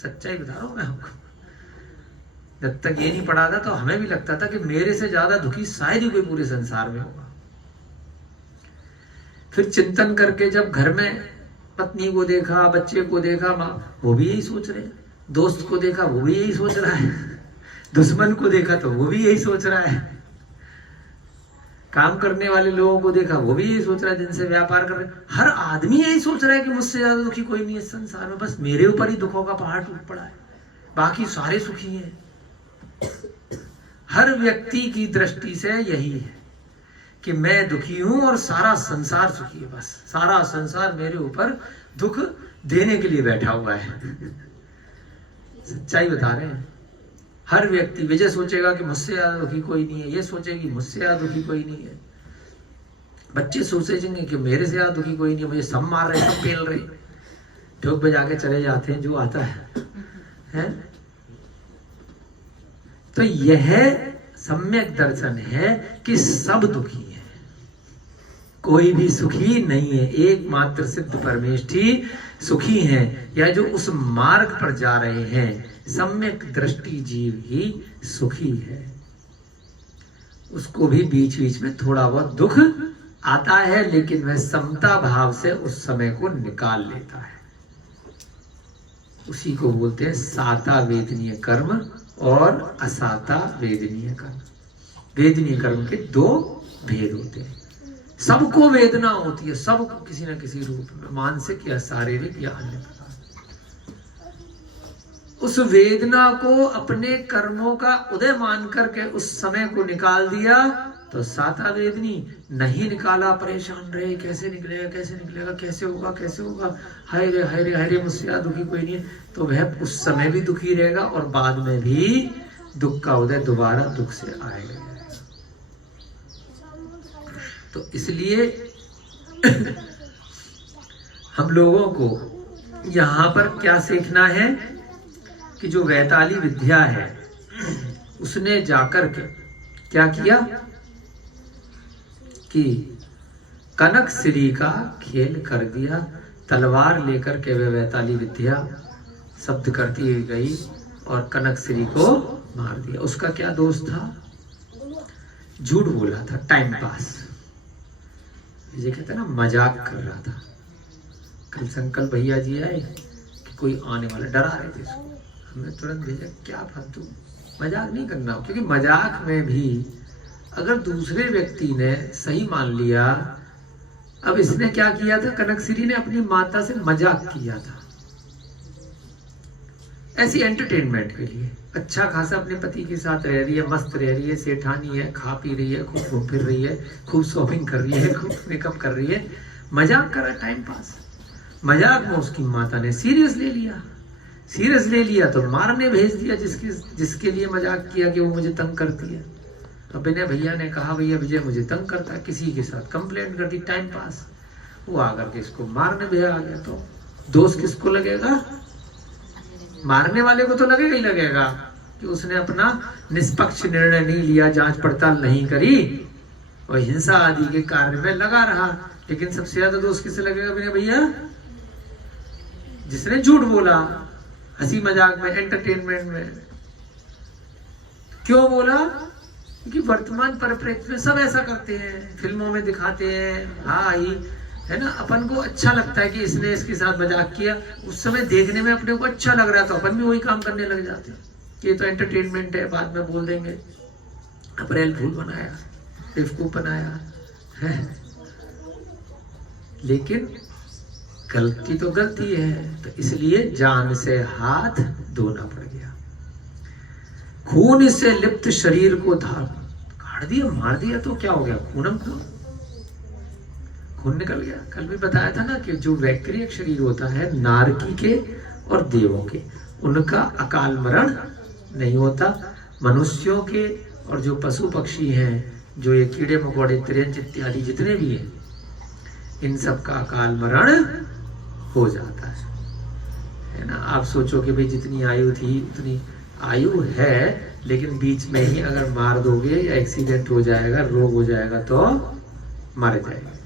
सच्चाई बता रहा हूं मैं आपको। जब तक ये नहीं पढ़ा था तो हमें भी लगता था कि मेरे से ज्यादा दुखी शायद ही कोई पूरे संसार में होगा। फिर चिंतन करके जब घर में पत्नी को देखा, बच्चे को देखा, माँ, वो भी यही सोच रहे हैं, दोस्त को देखा वो भी यही सोच रहा है, दुश्मन को देखा तो वो भी यही सोच रहा है, काम करने वाले लोगों को देखा वो भी यही सोच रहा है, जिनसे व्यापार कर रहे, हर आदमी यही सोच रहा है कि मुझसे ज्यादा दुखी कोई नहीं है संसार में, बस मेरे ऊपर ही दुखों का पहाड़ टूट पड़ा है, बाकी सारे सुखी हैं। हर व्यक्ति की दृष्टि से यही है कि मैं दुखी हूं और सारा संसार सुखी है, बस सारा संसार मेरे ऊपर दुख देने के लिए बैठा हुआ है। सच्चाई बता रहे हैं। हर व्यक्ति, विजय सोचेगा कि मुझसे ज्यादा दुखी कोई नहीं है, ये सोचेगी मुझसे ज्यादा दुखी कोई नहीं है, बच्चे सोचेंगे कि मेरे से ज्यादा दुखी कोई नहीं है, मुझे सब मार रहे, सब पेल रहे, ठोक बजा के चले जाते हैं जो आता है? तो यह सम्यक दर्शन है कि सब दुखी है, कोई भी सुखी नहीं है, एकमात्र सिद्ध परमेष्ठी सुखी हैं, या जो उस मार्ग पर जा रहे हैं, सम्यक दृष्टि जीव ही सुखी है। उसको भी बीच बीच में थोड़ा बहुत दुख आता है, लेकिन वह समता भाव से उस समय को निकाल लेता है। उसी को बोलते हैं साता वेदनीय कर्म और असाता वेदनीय कर्म। वेदनीय कर्म के दो भेद होते हैं। सबको वेदना होती है, सबको किसी न किसी रूप में, मानसिक या शारीरिक या अन्य प्रकार। उस वेदना को अपने कर्मों का उदय मान करके उस समय को निकाल दिया तो साता वेदनी, नहीं निकाला परेशान रहे, कैसे निकलेगा, कैसे निकलेगा, कैसे होगा, कैसे होगा, हाय रे हाय रे हाय रे, मुझसे ज्यादा दुखी कोई नहीं है, तो वह उस समय भी दुखी रहेगा और बाद में भी दुख का उदय दोबारा दुख से आएगा। तो इसलिए हम लोगों को यहाँ पर क्या सीखना है कि जो वैताली विद्या है उसने जाकर के क्या किया कि कनक श्री का खेल कर दिया। तलवार लेकर के वे वैताली विद्या शब्द करती गई और कनक श्री को मार दिया। उसका क्या दोष था? झूठ बोला था, टाइम पास, ये कहते ना मजाक कर रहा था। कल संकल्प भैया जी आए कि कोई आने वाला, डरा रहे थे इसको, हमने तुरंत भेजा क्या फालतू, मजाक नहीं करना, क्योंकि मजाक में भी अगर दूसरे व्यक्ति ने सही मान लिया। अब इसने क्या किया था, कनकश्री ने अपनी माता से मजाक किया था, ऐसी एंटरटेनमेंट के लिए, अच्छा खासा अपने पति के साथ रह रही है, मस्त रह रही है, सेठानी है, खा पी रही है, खूब घूम फिर रही है, खूब शॉपिंग कर रही है, खूब मेकअप कर रही है, मजाक करा, टाइम पास। मजाक में उसकी माता ने सीरियस ले लिया, सीरियस ले लिया तो मारने भेज दिया जिसके लिए मजाक किया कि वो मुझे तंग करती है। अब विनय भैया ने कहा भैया विजय मुझे तंग करता है, किसी के साथ कंप्लेंट कर दी, टाइम पास। वो आकर के इसको मारने भेजा गया, तो दोष किसको लगेगा? मारने वाले को तो लगेगा ही लगेगा कि उसने अपना निष्पक्ष निर्णय नहीं लिया, जांच पड़ताल नहीं करी और हिंसा आदि के कार्य में लगा रहा। लेकिन सबसे ज्यादा दोष किसे लगेगा विनय भैया? जिसने झूठ बोला, हंसी मजाक में, एंटरटेनमेंट में। क्यों बोला? क्योंकि वर्तमान परिप्रेक्ष्य में सब ऐसा करते हैं, फिल्मों में दिखाते हैं, हाँ ही है ना, अपन को अच्छा लगता है कि इसने इसके साथ मजाक किया, उस समय देखने में अपने को अच्छा लग रहा है तो अपन भी वही काम करने लग जाते हैं कि ये तो एंटरटेनमेंट है, बाद में बोल देंगे अप्रैल फूल बनाया, बेवकूफ बनाया है। लेकिन गलती तो गलती है, तो इसलिए जान से हाथ धोना पड़ गया। खून से लिप्त शरीर को काट दिया, मार दिया तो क्या हो गया? खूनम खून निकल गया। कल भी बताया था ना कि जो वैक्रियक शरीर होता है नारकी के और देवों के, उनका अकाल मरण नहीं होता। मनुष्यों के और जो पशु पक्षी हैं, जो ये कीड़े मकोड़े तिरंज इत्यादि जितने भी हैं, इन सब का अकाल मरण हो जाता है ना। आप सोचो कि भाई जितनी आयु थी उतनी आयु है, लेकिन बीच में ही अगर मार दोगे या एक्सीडेंट हो जाएगा, रोग हो जाएगा तो मर जाएगा।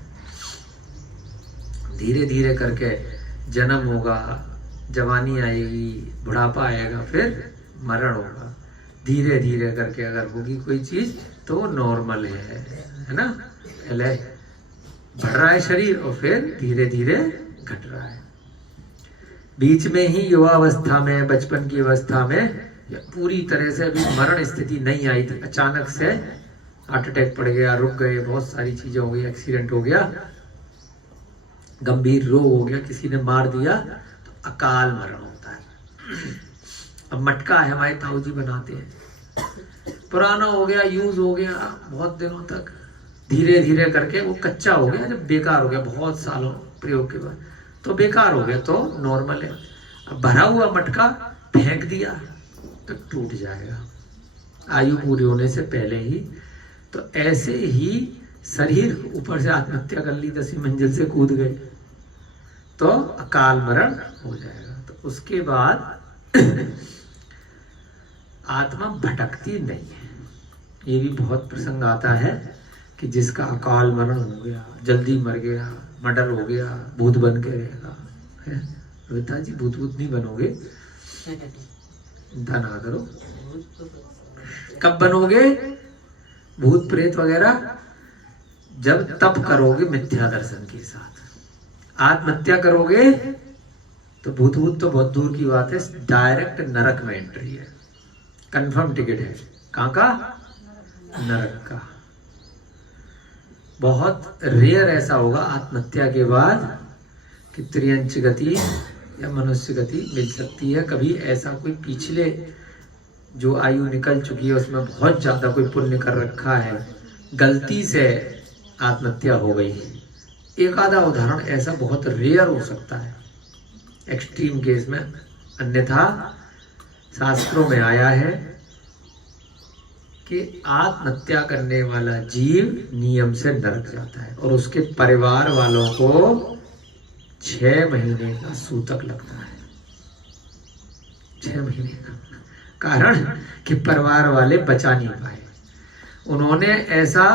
धीरे धीरे करके जन्म होगा, जवानी आएगी, बुढ़ापा आएगा, फिर मरण होगा। धीरे धीरे करके अगर होगी कोई चीज तो वो नॉर्मल है ना। पहले बढ़ रहा है शरीर और फिर धीरे धीरे घट रहा है। बीच में ही युवावस्था में, बचपन की अवस्था में या पूरी तरह से अभी मरण स्थिति नहीं आई थी, अचानक से हार्ट अटैक पड़ गया, रुक गए, बहुत सारी चीजें हो गई, एक्सीडेंट हो गया, गंभीर रोग हो गया, किसी ने मार दिया, तो अकाल मरण होता है। अब मटका है, हमारे ताऊ जी बनाते हैं, पुराना हो गया, यूज हो गया बहुत दिनों तक, धीरे धीरे करके वो कच्चा हो गया, जब बेकार हो गया बहुत सालों प्रयोग के बाद तो बेकार हो गया, तो नॉर्मल है। अब भरा हुआ मटका फेंक दिया तो टूट जाएगा आयु पूरी होने से पहले ही। तो ऐसे ही शरीर ऊपर से आत्महत्या कर ली, 10वीं मंजिल से कूद गए तो अकाल मरण हो जाएगा। तो उसके बाद आत्मा भटकती नहीं है। ये भी बहुत प्रसंग आता है कि जिसका अकाल मरण हो गया, जल्दी मर गया, मर्डर हो गया, भूत बन के रहेगा। रोहिता जी भूत नहीं बनोगे, चिंता ना करो। कब बनोगे भूत प्रेत वगैरह? जब तप करोगे मिथ्या दर्शन के साथ। आत्महत्या करोगे तो भूत तो बहुत दूर की बात है, डायरेक्ट नरक में एंट्री है, कंफर्म टिकट है। कहाँ का? नरक का। बहुत रेयर ऐसा होगा आत्महत्या के बाद कि त्रियंच गति या मनुष्य गति मिल सकती है। कभी ऐसा कोई पिछले जो आयु निकल चुकी है उसमें बहुत ज्यादा कोई पुण्य कर रखा है, गलती से आत्महत्या हो गई, एक आधा उदाहरण ऐसा बहुत रेयर हो सकता है एक्सट्रीम केस में। अन्यथा शास्त्रों में आया है कि आत्महत्या करने वाला जीव नियम से नरक जाता है और उसके परिवार वालों को 6 महीने का सूतक लगता है। 6 महीने का। कारण कि परिवार वाले बचा नहीं पाए, उन्होंने ऐसा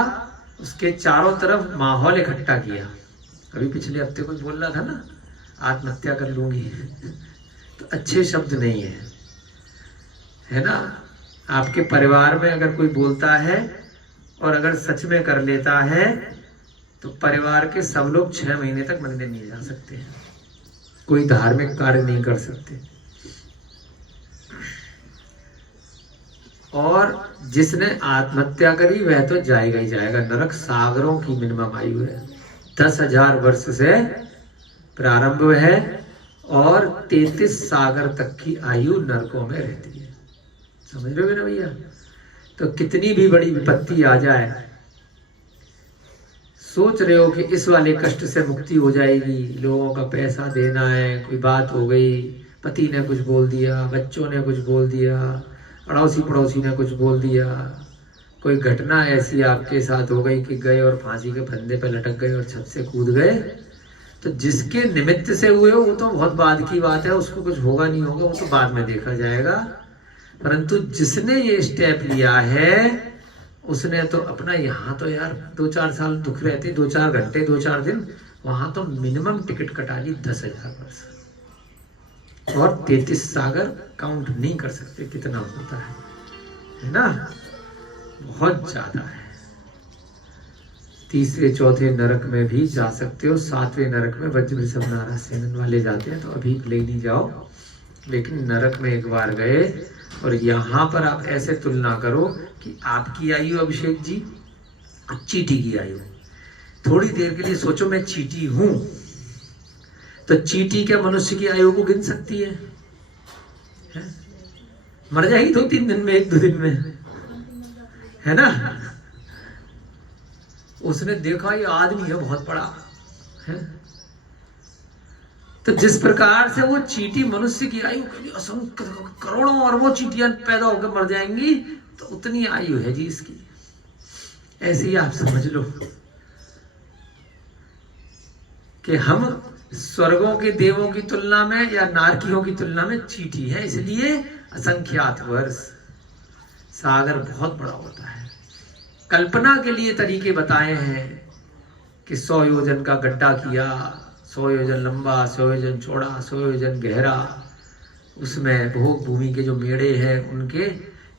उसके चारों तरफ माहौल इकट्ठा किया। अभी पिछले हफ्ते कुछ बोल रहा था ना, आत्महत्या कर लूंगी, तो अच्छे शब्द नहीं है ना। आपके परिवार में अगर कोई बोलता है और अगर सच में कर लेता है तो परिवार के सब लोग 6 महीने तक मंदिर नहीं जा सकते हैं, कोई धार्मिक कार्य नहीं कर सकते। और जिसने आत्महत्या करी वह तो जाएगा ही जाएगा नरक। सागरों की मिनिमम आयु है, 10,000 वर्ष से प्रारंभ है और 33 सागर तक की आयु नरकों में रहती है। समझ रहे हो ना भैया? तो कितनी भी बड़ी विपत्ति आ जाए, सोच रहे हो कि इस वाले कष्ट से मुक्ति हो जाएगी, लोगों का पैसा देना है, कोई बात हो गई, पति ने कुछ बोल दिया, बच्चों ने कुछ बोल दिया, अड़ोसी पड़ोसी ने कुछ बोल दिया, कोई घटना ऐसी आपके साथ हो गई कि गए और फांसी के फंदे पे लटक गए और छत से कूद गए, तो जिसके निमित्त से हुए वो तो बहुत बाद की बात है, उसको कुछ होगा नहीं होगा वो तो बाद में देखा जाएगा। परंतु जिसने ये स्टेप लिया है उसने तो अपना, यहाँ तो यार 2-4 साल दुख रहते, 2-4 घंटे 2-4 दिन, वहां तो मिनिमम टिकट कटा ली 10,000 वर्ष और 33 सागर काउंट नहीं कर सकते कितना होता है ना, बहुत ज्यादा है। 3रे 4थे नरक में भी जा सकते हो, 7वें नरक में वज्र सब नारा सेनन वाले जाते हैं, तो अभी ले नहीं जाओ, लेकिन नरक में एक बार गए। और यहाँ पर आप ऐसे तुलना करो कि आपकी आयु अभिषेक जी चींटी की आयु, थोड़ी देर के लिए सोचो मैं चींटी हूं, तो चींटी क्या मनुष्य की आयु को गिन सकती है? मर जाएगी 2-3 दिन में, 1-2 दिन में, है ना। उसने देखा ये आदमी है बहुत बड़ा है, तो जिस प्रकार से वो चींटी मनुष्य की आयु असंख्य करोड़ों अरबों चींटियां पैदा होकर मर जाएंगी, तो उतनी आयु है जी इसकी। ऐसे ही आप समझ लो कि हम स्वर्गों के देवों की तुलना में या नारकियों की तुलना में चींटी है, इसलिए असंख्यात वर्ष। सागर बहुत बड़ा होता है। कल्पना के लिए तरीके बताए हैं कि 100 योजन का गड्ढा किया, 100 योजन लंबा, 100 योजन चौड़ा, 100 योजन गहरा, उसमें भोग भूमि के जो मेढ़े हैं उनके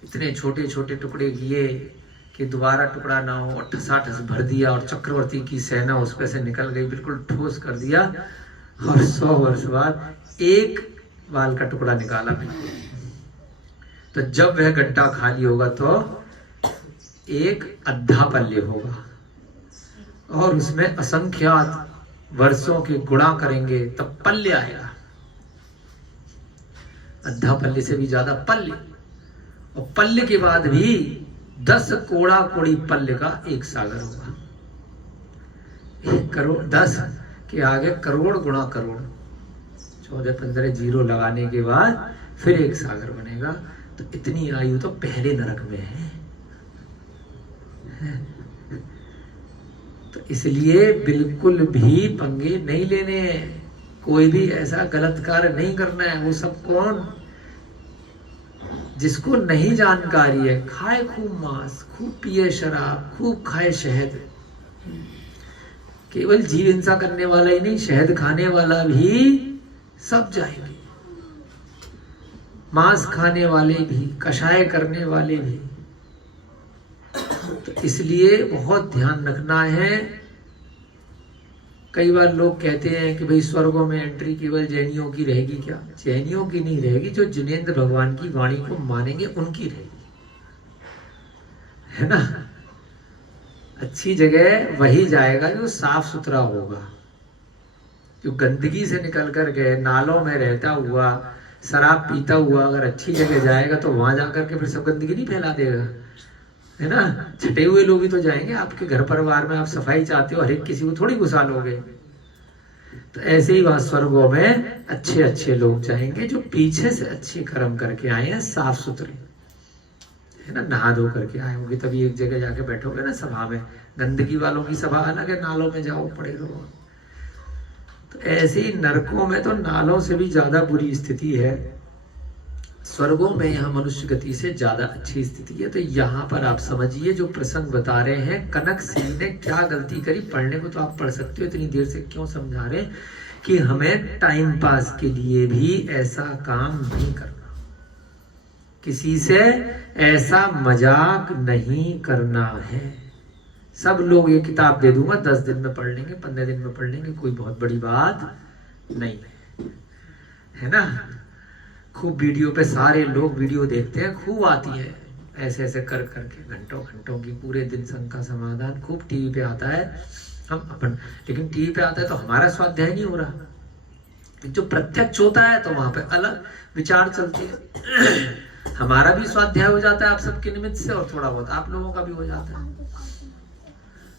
इतने छोटे छोटे टुकड़े किए कि दोबारा टुकड़ा ना हो, और ठसाठस भर दिया और चक्रवर्ती की सेना उस पे से निकल गई, बिल्कुल ठोस कर दिया। और 100 वर्ष बाद एक बाल का टुकड़ा निकाला बिल्कुल। तो जब वह गड्ढा खाली होगा तो एक अद्धा पल्ले होगा, और उसमें असंख्यात वर्षों के गुणा करेंगे तब पल्ले आएगा। अद्धा पल्ले से भी ज्यादा पल्ले, और पल्ले के बाद भी 10 कोड़ा कोड़ी पल्ले का एक सागर होगा। 1 करोड़ 10 के आगे करोड़ गुणा करोड़, 14-15 जीरो लगाने के बाद फिर एक सागर बनेगा। तो इतनी आयु तो पहले नरक में है। तो इसलिए बिल्कुल भी पंगे नहीं लेने हैं, कोई भी ऐसा गलत कार्य नहीं करना है। वो सब कौन, जिसको नहीं जानकारी है, खाए खूब मांस, खूब पिए शराब, खूब खाए शहद। केवल जीव हिंसा करने वाला ही नहीं, शहद खाने वाला भी सब जाएंगे, मांस खाने वाले भी, कषाय करने वाले भी। तो इसलिए बहुत ध्यान रखना है। कई बार लोग कहते हैं कि भाई स्वर्गों में एंट्री केवल जैनियों की रहेगी। क्या जैनियों की नहीं रहेगी, जो जिनेंद्र भगवान की वाणी को मानेंगे उनकी रहेगी, है ना। अच्छी जगह वही जाएगा जो साफ सुथरा होगा। जो गंदगी से निकल कर गए, नालों में रहता हुआ, शराब पीता हुआ अगर अच्छी जगह जाएगा तो वहां जाकर के फिर सब गंदगी नहीं फैला देगा, है ना। छटे हुए लोग ही तो जाएंगे। आपके घर परिवार में आप सफाई चाहते हो, हर एक किसी को थोड़ी घुसा लोगे। तो ऐसे ही वहां स्वर्गों में अच्छे अच्छे लोग जाएंगे, जो पीछे से अच्छे कर्म करके आए हैं, साफ सुथरे, है ना, नहा धो करके आए होंगे। तभी एक जगह जाके बैठोगे ना सभा में, गंदगी वालों की सभा अलग है, नालों में जाओ पड़े रहो। तो ऐसे ही नरकों में तो नालों से भी ज्यादा बुरी स्थिति है, स्वर्गों में यहाँ मनुष्य गति से ज्यादा अच्छी स्थिति है। तो यहाँ पर आप समझिए जो प्रसंग बता रहे हैं, कनक सिंह ने क्या गलती करी। पढ़ने को तो आप पढ़ सकते हो, इतनी देर से क्यों समझा रहे कि हमें टाइम पास के लिए भी ऐसा काम नहीं करना, किसी से ऐसा मजाक नहीं करना है। सब लोग ये किताब दे दूंगा, 10 दिन में पढ़ लेंगे, 15 दिन में पढ़ लेंगे, कोई बहुत बड़ी बात नहीं है ना। खूब वीडियो पे सारे लोग वीडियो देखते हैं, खूब आती है ऐसे ऐसे कर करके घंटों घंटों की, पूरे दिन संग का समाधान खूब टीवी पे आता है। हम अपन, लेकिन टीवी पे आता है तो हमारा स्वाध्याय नहीं हो रहा। जो प्रत्यक्ष होता है तो वहां पे अलग विचार चलती है। हमारा भी स्वाध्याय हो जाता है आप सबके निमित्त से, और थोड़ा बहुत आप लोगों का भी हो जाता है।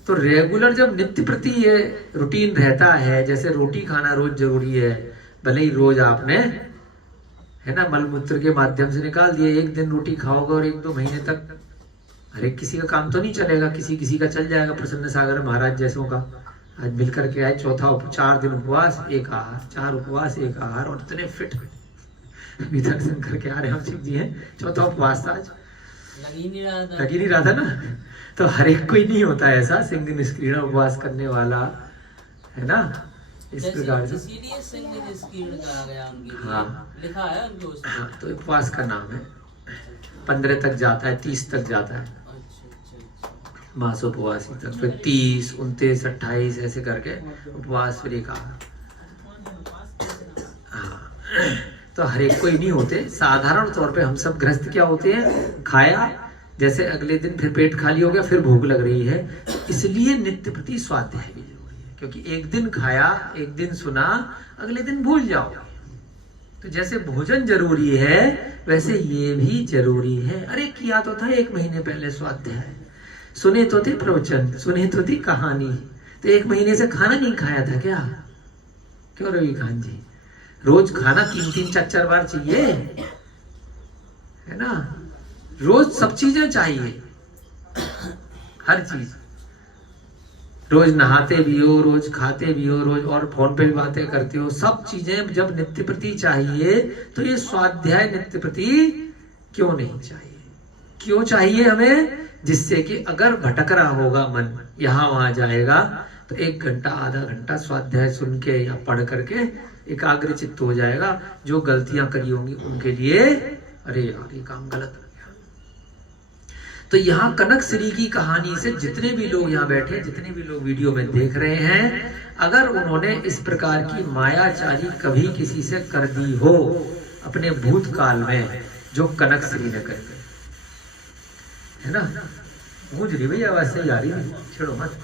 तो रेगुलर जब नित्य प्रति ये रूटीन रहता है, जैसे रोटी खाना रोज जरूरी है, भले ही रोज आपने, है ना, मलमूत्र के माध्यम से निकाल दिए, एक दिन रोटी खाओगे और 1-2 महीने तक हर एक किसी का काम तो नहीं चलेगा, किसी किसी का चल जाएगा। प्रसन्न सागर महाराज जैसों का आज मिलकर के आए, 4 दिन उपवास 1 आहार, 4 उपवास 1 आहार, और इतने फिट अभी दर्शन करके आ रहे हैं। शिव जी हैं, 4था उपवास था आज, लग ही नहीं रहा था ना। तो हर एक कोई नहीं होता ऐसा सिंह निष्क्रिय उपवास करने वाला, है ना। इस प्रकार से हाँ लिखा है उनको। हाँ, तो उपवास का नाम है। 15 तक जाता है, 30 तक जाता है मासोपवासी तक, फिर 30, 29, 28 ऐसे करके उपवास, फिर 1 आहार। हाँ, तो हर एक कोई नहीं होते। साधारण तौर पे हम सब गृहस्थ क्या होते हैं, खाया जैसे अगले दिन फिर पेट खाली हो गया, फिर भूख लग रही है। इसलिए नित्य प्रति स्वाध्याय भी जरूरी है, क्योंकि एक दिन खाया, एक दिन सुना, अगले दिन भूल जाओ। तो जैसे भोजन जरूरी है वैसे ये भी जरूरी है। अरे किया तो था 1 महीने पहले स्वाध्याय, सुने तो थे प्रवचन, सुने तो थी कहानी, तो 1 महीने से खाना नहीं खाया था क्या? क्यों रवि खान जी, रोज खाना 3-3, 4-4 बार चाहिए, है ना। रोज सब चीजें चाहिए, हर चीज। रोज नहाते भी हो, रोज खाते भी हो, रोज और फोन पे भी बातें करते हो, सब चीजें जब नित्य प्रति चाहिए तो ये स्वाध्याय नित्य प्रति क्यों नहीं चाहिए? क्यों चाहिए हमें? जिससे कि अगर भटक रहा होगा मन, यहाँ वहां जाएगा, तो 1 घंटा आधा घंटा स्वाध्याय सुन के या पढ़ करके एकाग्र चित्त हो जाएगा। जो गलतियां करी होंगी उनके लिए, अरे यार ये काम गलत हो गया। तो यहाँ कनक श्री की कहानी से जितने भी लोग यहाँ बैठे, जितने भी लोग वीडियो में देख रहे हैं, अगर उन्होंने इस प्रकार की मायाचारी कभी किसी से कर दी हो अपने भूतकाल में, जो कनक श्री ने कर गए, है ना। गूंज रही भैया, आवाज से जा रही है, छेड़ो मत।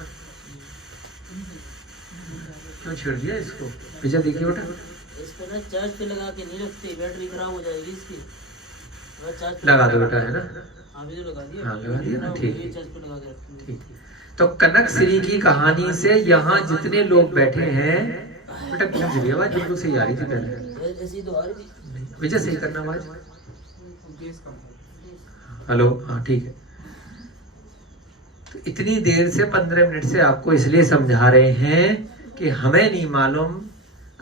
क्यों छेड़ दिया इसको? पीछे देखिए बेटा, इसको ना चार्ज पे लगा के नहीं रखते, बैटरी खराब हो जाएगी इसकी। लगा दो बेटा, है ना। अभी तो लगा दिया। हाँ लगा दिया ना, ठीक है चार्ज पे लगा के रखते हैं। ठीक। तो कनक श्री की कहानी से यहाँ जितने लोग बैठे हैं, बेटा गूंज रही आवाज, बिल्कुल सही आ रही थी पहले। ऐसी तो आ रही थी। विजय सही करना आवाज। हेलो, हाँ ठीक है। तो इतनी देर से 15 मिनट से आपको इसलिए समझा रहे हैं कि हमें नहीं मालूम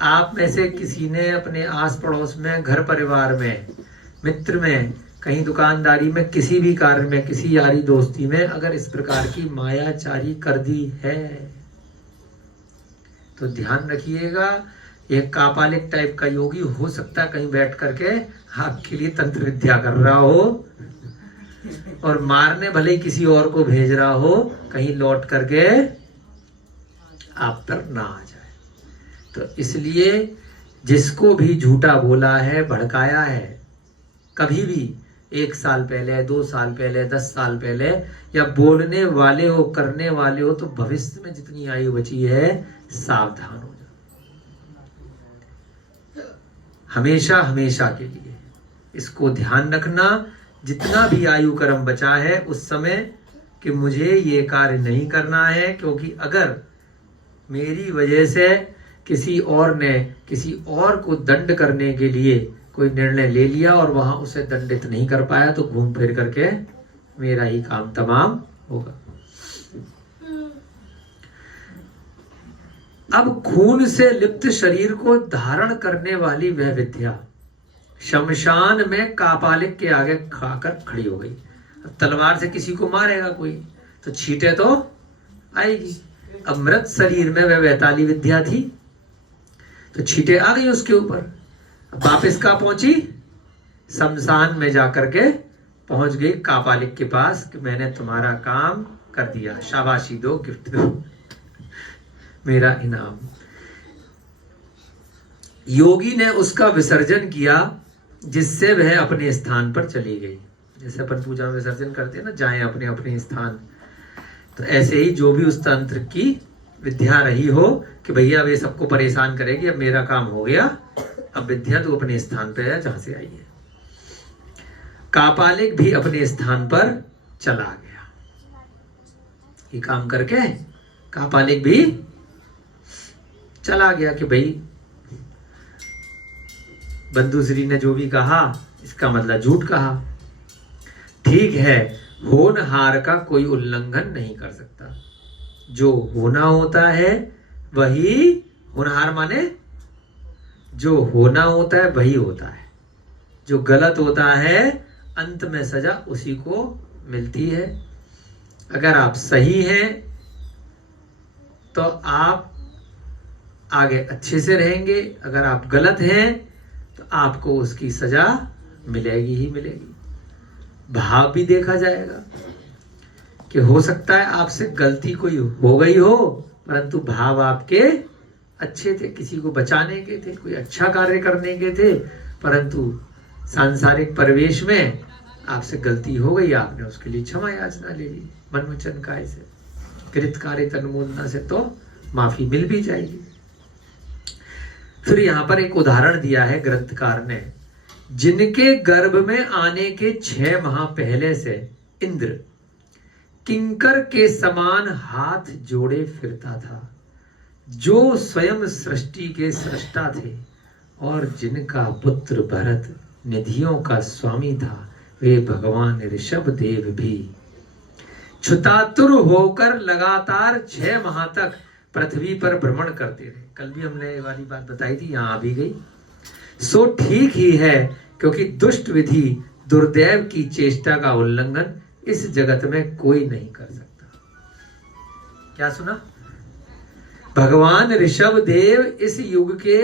आप में से किसी ने अपने आस पड़ोस में, घर परिवार में, मित्र में, कहीं दुकानदारी में, किसी भी कार्य में, किसी यारी दोस्ती में अगर इस प्रकार की मायाचारी कर दी है तो ध्यान रखिएगा, एक कापालिक टाइप का योगी हो सकता है कहीं बैठ करके आपके लिए तंत्र विद्या कर रहा हो और मारने भले किसी और को भेज रहा हो, कहीं लौट करके आप पर ना आ जाए। तो इसलिए जिसको भी झूठा बोला है, भड़काया है, कभी भी 1 साल पहले, 2 साल पहले, 10 साल पहले, या बोलने वाले हो, करने वाले हो, तो भविष्य में जितनी आयु बची है सावधान हो जाओ, हमेशा हमेशा के लिए। इसको ध्यान रखना, जितना भी आयु कर्म बचा है उस समय कि मुझे ये कार्य नहीं करना है, क्योंकि अगर मेरी वजह से किसी और ने किसी और को दंड करने के लिए कोई निर्णय ले लिया और वहां उसे दंडित नहीं कर पाया तो घूम फिर करके मेरा ही काम तमाम होगा। अब खून से लिप्त शरीर को धारण करने वाली वह विद्या शमशान में कापालिक के आगे खाकर खड़ी हो गई। अब तलवार से किसी को मारेगा कोई तो छींटे तो आएगी। अब मृत शरीर में वह वैताली विद्या थी तो छींटे आ गई उसके ऊपर। अब वापिस कहाँ पहुंची? शमशान में जाकर के पहुंच गई कापालिक के पास कि मैंने तुम्हारा काम कर दिया, शाबाशी दो, गिफ्ट दो, मेरा इनाम। योगी ने उसका विसर्जन किया जिससे वह अपने स्थान पर चली गई। जैसे अपन पूजा में विसर्जन करते हैं ना, जाएं अपने अपने स्थान, तो ऐसे ही जो भी उस तंत्र की विद्या रही हो कि भैया अब ये सबको परेशान करेगी, अब मेरा काम हो गया, अब विद्या तो अपने स्थान पर है जहां से आई है। कापालिक भी अपने स्थान पर चला गया। ये काम करके कापालिक भी चला गया कि भाई बंधुश्री ने जो भी कहा इसका मतलब झूठ कहा। ठीक है, होनहार का कोई उल्लंघन नहीं कर सकता। जो होना होता है वही, होनहार माने जो होना होता है वही होता है। जो गलत होता है अंत में सजा उसी को मिलती है। अगर आप सही हैं तो आप आगे अच्छे से रहेंगे, अगर आप गलत हैं तो आपको उसकी सजा मिलेगी ही मिलेगी। भाव भी देखा जाएगा कि हो सकता है आपसे गलती कोई हो गई हो परंतु भाव आपके अच्छे थे, किसी को बचाने के थे, कोई अच्छा कार्य करने के थे, परंतु सांसारिक परिवेश में आपसे गलती हो गई, आपने उसके लिए क्षमा याचना ले ली, मन वचन काय से, कृत कार्य तन्मोदना से तो माफी मिल भी जाएगी। फिर यहाँ पर एक उदाहरण दिया है ग्रंथकार ने, जिनके गर्भ में आने के 6 माह पहले से इंद्र किंकर के समान हाथ जोड़े फिरता था, जो स्वयं सृष्टि के सृष्टा थे और जिनका पुत्र भरत निधियों का स्वामी था, वे भगवान ऋषभ देव भी क्षुतातुर होकर लगातार 6 माह तक पृथ्वी पर भ्रमण करते रहे। कल भी हमने ये वाली बात बताई थी, यहाँ आ भी गई। सो ठीक ही है, क्योंकि दुष्ट विधि दुर्दैव की चेष्टा का उल्लंघन इस जगत में कोई नहीं कर सकता। क्या सुना? भगवान ऋषभ देव इस युग के,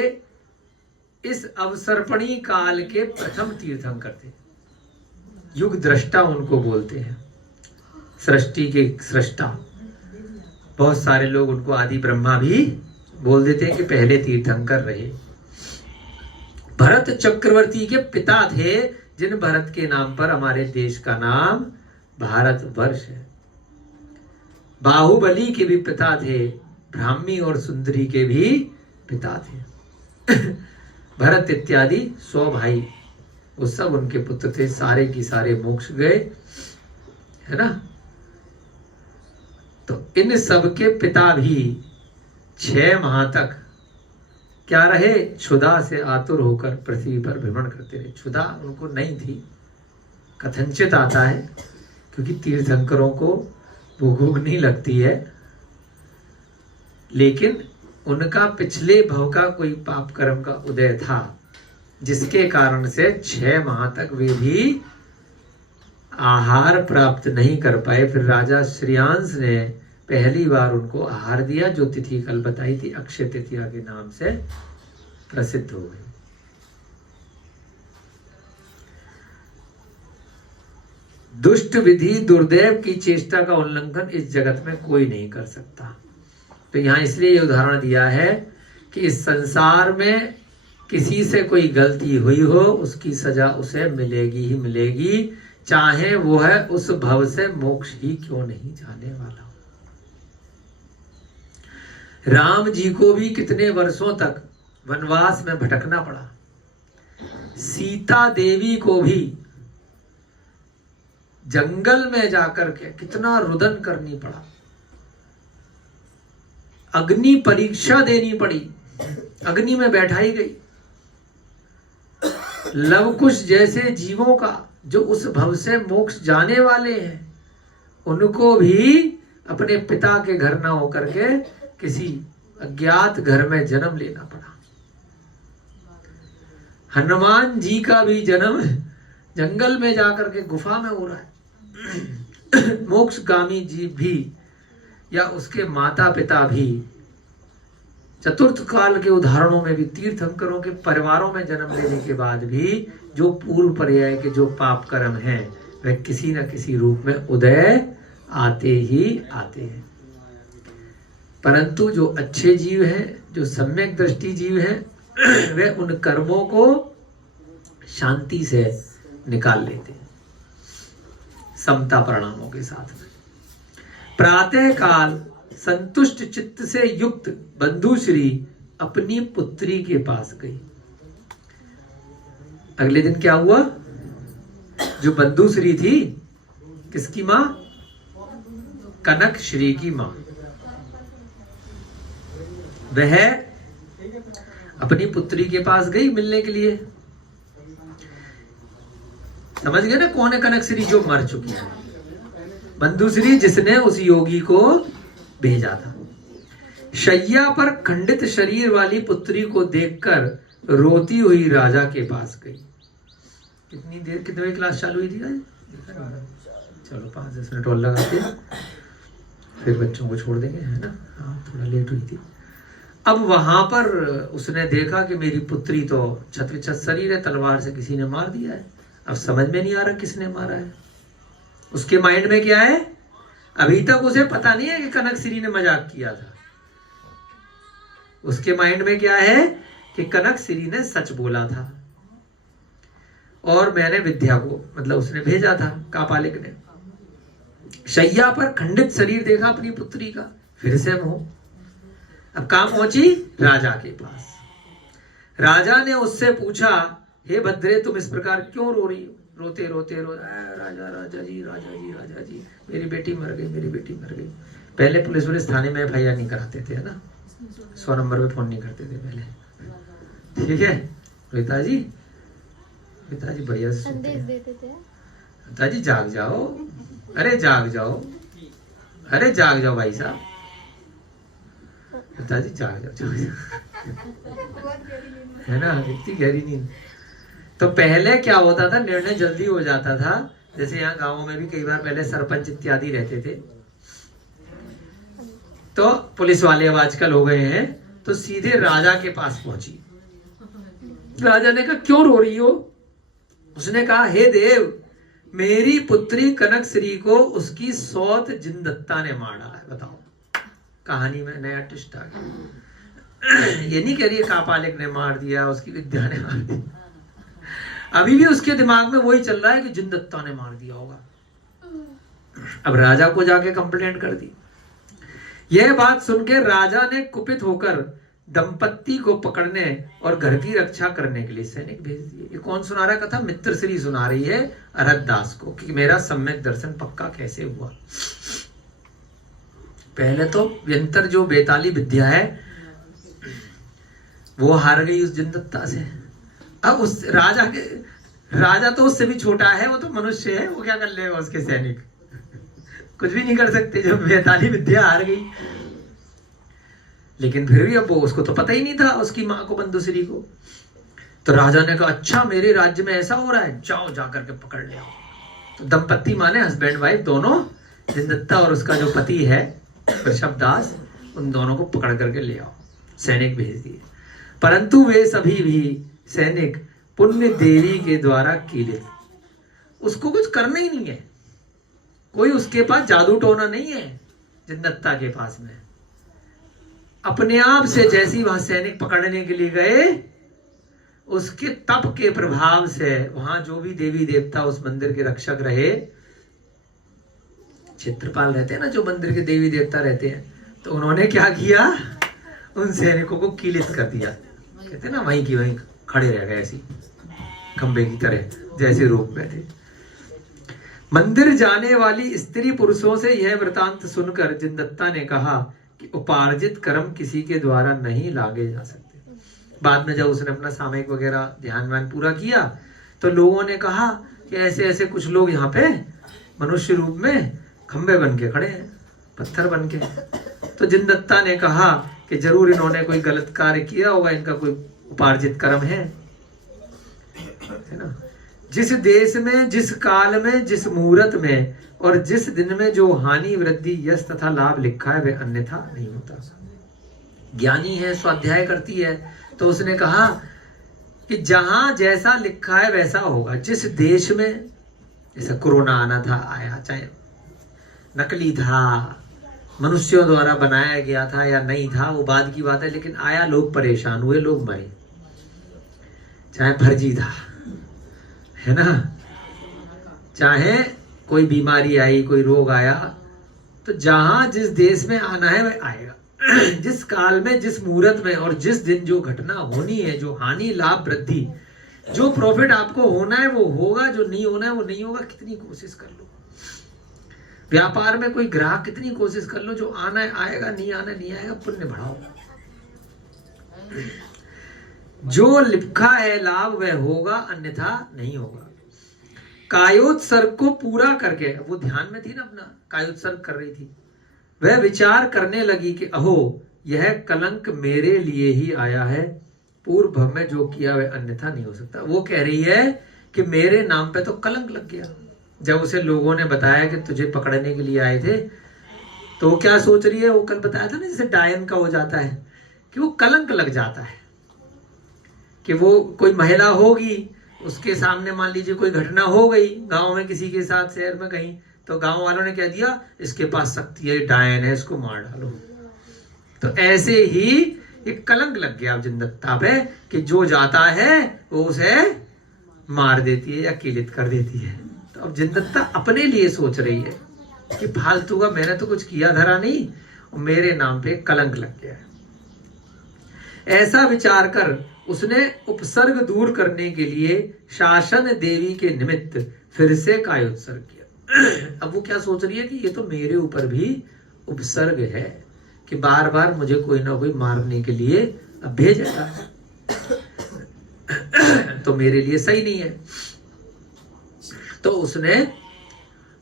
इस अवसर्पणी काल के प्रथम तीर्थंकर थे। युग दृष्टा उनको बोलते हैं। सृष्टि के सृष्टा। बहुत सारे लोग उनको आदि ब्रह्मा भी बोल देते हैं कि पहले तीर्थंकर रहे। भरत चक्रवर्ती के पिता थे, जिन भरत के नाम पर हमारे देश का नाम भारत वर्ष है। बाहुबली के भी पिता थे, ब्राह्मी और सुंदरी के भी पिता थे। भरत इत्यादि 100 भाई, वो सब उनके पुत्र थे, सारे की सारे मोक्ष गए, है ना। तो इन सब के पिता भी 6 माह तक क्या रहे, क्षुधा से आतुर होकर पृथ्वी पर भ्रमण करते रहे। क्षुधा उनको नहीं थी, कथनचित आता है, क्योंकि तीर्थंकरों को भूख नहीं लगती है, लेकिन उनका पिछले भव का कोई पाप कर्म का उदय था, जिसके कारण से 6 माह तक वे भी आहार प्राप्त नहीं कर पाए। फिर राजा श्रेयांश ने पहली बार उनको आहार दिया, जो तिथि कल बताई थी, अक्षय तृतीया के नाम से प्रसिद्ध हो गई। दुष्ट विधि दुर्दैव की चेष्टा का उल्लंघन इस जगत में कोई नहीं कर सकता। तो यहां इसलिए ये उदाहरण दिया है कि इस संसार में किसी से कोई गलती हुई हो, उसकी सजा उसे मिलेगी ही मिलेगी, चाहे वो है उस भव से मोक्ष ही क्यों नहीं जाने वाला हो। राम जी को भी कितने वर्षों तक वनवास में भटकना पड़ा। सीता देवी को भी जंगल में जाकर के कितना रुदन करनी पड़ा, अग्नि परीक्षा देनी पड़ी, अग्नि में बैठाई गई। लवकुश जैसे जीवों का जो उस भव से मोक्ष जाने वाले हैं, उनको भी अपने पिता के घर न होकर के किसी अज्ञात घर में जन्म लेना पड़ा। हनुमान जी का भी जन्म जंगल में जाकर के गुफा में हो रहा है। मोक्षगामी जीव भी या उसके माता पिता भी, चतुर्थ काल के उदाहरणों में भी, तीर्थंकरों के परिवारों में जन्म लेने के बाद भी जो पूर्व पर्याय के जो पाप कर्म हैं, वह किसी न किसी रूप में उदय आते ही आते हैं। परंतु जो अच्छे जीव हैं, जो सम्यक दृष्टि जीव हैं, वे उन कर्मों को शांति से निकाल लेते हैं, समता परिणामों के साथ में। प्रातः काल संतुष्ट चित्त से युक्त बंधुश्री अपनी पुत्री के पास गई। अगले दिन क्या हुआ, जो बंधुश्री थी, किसकी मां, कनक श्री की मां, वह अपनी पुत्री के पास गई मिलने के लिए। समझ गए ना कौन है कनक श्री, जो मर चुकी है। बंधुश्री जिसने उस योगी को भेजा था। शैया पर खंडित शरीर वाली पुत्री को देखकर रोती हुई राजा के पास गई। कितनी देर, कितनी क्लास चालू हुई थी आज? चलो 5-10 मिनट और लगाते हैं, फिर बच्चों को छोड़ देंगे, है ना। हाँ, थोड़ा लेट हुई थी। अब वहां पर उसने देखा कि मेरी पुत्री तो छत्र शरीर है, तलवार से किसी ने मार दिया है। अब समझ में नहीं आ रहा किसने मारा है। उसके माइंड में क्या है, अभी तक उसे पता नहीं है कि कनक श्री ने मजाक किया था। उसके माइंड में क्या है कि कनक श्री ने सच बोला था और मैंने विद्या को, मतलब उसने भेजा था कापालिक ने। शैया पर खंडित शरीर देखा अपनी पुत्री का, फिर से मोह। अब कहां पहुंची, राजा के पास। राजा ने उससे पूछा, हे भद्रे, तुम इस प्रकार क्यों रो रही हो? रोते रोते राजा जी मेरी बेटी मर गई, मेरी बेटी मर गई। पहले पुलिस थाने में FIR नहीं कराते थे, है ना, 100 नंबर पे फोन नहीं करते थे पहले, ठीक है। पिताजी बढ़िया संदेश देते थे, पिताजी जाग जाओ, अरे जाग जाओ, अरे जाग जाओ भाई साहब, पिताजी जाग जाओ, है ना, इतनी गहरी नींद। तो पहले क्या होता था, निर्णय जल्दी हो जाता था। जैसे यहाँ गांवों में भी कई बार पहले सरपंच इत्यादि रहते थे, तो पुलिस वाले अब आजकल हो गए हैं, तो सीधे राजा के पास पहुंची। राजा ने कहा, क्यों रो रही हो? उसने कहा, हे देव, मेरी पुत्री कनक श्री को उसकी सौत जिनदत्ता ने मार डाला है। बताओ, कहानी में नया ट्विस्ट आ गया। ये नहीं कह रही है कापालिक ने मार दिया, उसकी विद्या ने मार दिया। अभी भी उसके दिमाग में वही चल रहा है कि जिनदत्ता ने मार दिया होगा। अब राजा को जाके कंप्लेंट कर दी। यह बात सुनकर राजा ने कुपित होकर दंपत्ति को पकड़ने और घर की रक्षा करने के लिए सैनिक भेज दिए। ये कौन सुना रहा है कथा? मित्रश्री सुना रही है अरहत दास को कि मेरा सम्यक दर्शन पक्का कैसे हुआ। पहले तो व्यंतर जो बेताली विद्या है वो हार गई उस जिनदत्ता से। अब उस राजा तो उससे भी छोटा है, वो तो मनुष्य है, वो क्या कर लेगा? उसके सैनिक कुछ भी नहीं कर सकते जब बेताली विद्या हार गई। लेकिन फिर भी अब वो, उसको तो पता ही नहीं था उसकी मां को, बंधुश्री को। तो राजा ने कहा अच्छा मेरे राज्य में ऐसा हो रहा है, जाओ जाकर के पकड़ ले आओ। तो दंपत्ति माने हस्बैंड वाइफ दोनों, जिनदत्ता और उसका जो पति है वृषभदास, उन दोनों को पकड़ करके ले आओ। सैनिक भेज दिए, परंतु वे सभी भी सैनिक पुण्य देवी के द्वारा कीले। उसको कुछ करना ही नहीं है, कोई उसके पास जादू टोना नहीं है जिनदत्ता के पास में। अपने आप से जैसी वहां सैनिक पकड़ने के लिए गए, उसके तप के प्रभाव से वहां जो भी देवी देवता उस मंदिर के रक्षक रहे, क्षेत्रपाल रहते हैं ना जो मंदिर के देवी देवता रहते हैं, तो उन्होंने क्या किया, उन सैनिकों को कीलित कर दिया। कहते हैं ना वहीं की वहीं खड़े रह गए, ऐसी खंबे की तरह जैसे रूप में थे। मंदिर जाने वाली स्त्री पुरुषों से यह वृतांत सुनकर जिनदत्ता ने कहा कि उपार्जित कर्म किसी के द्वारा नहीं लागे जा सकते। बाद में जब उसने अपना सामयिक वगैरह ध्यान व्यान पूरा किया तो लोगों ने कहा कि ऐसे ऐसे कुछ लोग यहाँ पे मनुष्य रूप में खंबे बन के खड़े हैं, पत्थर बन के। तो जिनदत्ता ने कहा कि जरूर इन्होंने कोई गलत कार्य किया होगा, इनका कोई उपार्जित कर्म है ना। जिस देश में, जिस काल में, जिस मुहूर्त में और जिस दिन में जो हानि वृद्धि यश तथा लाभ लिखा है वे अन्यथा नहीं होता। ज्ञानी है, स्वाध्याय करती है, तो उसने कहा कि जहां जैसा लिखा है वैसा होगा। जिस देश में, जैसे कोरोना आना था, आया, चाहे नकली था, मनुष्यों द्वारा बनाया गया था या नहीं था, वो बाद की बात है, लेकिन आया, लोग परेशान हुए, लोग मरे। चाहे फर्जी था, है ना, चाहे कोई बीमारी आई, कोई रोग आया, तो जहां जिस देश में आना है वह आएगा। जिस काल में, जिस मुहूर्त में और जिस दिन जो घटना होनी है, जो हानि लाभ वृद्धि, जो प्रॉफिट आपको होना है वो होगा, जो नहीं होना है वो नहीं होगा। कितनी कोशिश कर लो, व्यापार में कोई ग्राहक कितनी कोशिश कर लो, जो आना है आएगा, नहीं आना नहीं आएगा, पुण्य बढ़ाओ। जो लिखा है लाभ वह होगा, अन्यथा नहीं होगा। कायोत्सर्ग को पूरा करके, वो ध्यान में थी ना, अपना कायोत्सर्ग कर रही थी, वह विचार करने लगी कि अहो यह कलंक मेरे लिए ही आया है, पूर्व भव में जो किया वह अन्यथा नहीं हो सकता। वो कह रही है कि मेरे नाम पे तो कलंक लग गया। जब उसे लोगों ने बताया कि तुझे पकड़ने के लिए आए थे, तो वो क्या सोच रही है, वो कल बताया था ना जैसे डायन का हो जाता है कि वो कलंक लग जाता है, कि वो कोई महिला होगी, उसके सामने मान लीजिए कोई घटना हो गई गांव में किसी के साथ, शहर में कहीं, तो गांव वालों ने कह दिया इसके पास शक्ति है, डायन है, इसको मार डालो। तो ऐसे ही एक कलंक लग गया अब जिनदत्ता पे कि जो जाता है वो उसे मार देती है या कीलित कर देती है। तो अब जिनदत्ता अपने लिए सोच रही है कि फालतू का मैंने तो कुछ किया धरा नहीं, और मेरे नाम पे कलंक लग गया है। ऐसा विचार कर उसने उपसर्ग दूर करने के लिए शासन देवी के निमित्त फिर से कायोत्सर्ग किया। अब वो क्या सोच रही है कि ये तो मेरे ऊपर भी उपसर्ग है कि बार बार मुझे कोई ना कोई मारने के लिए अब भेजेगा, तो मेरे लिए सही नहीं है। तो उसने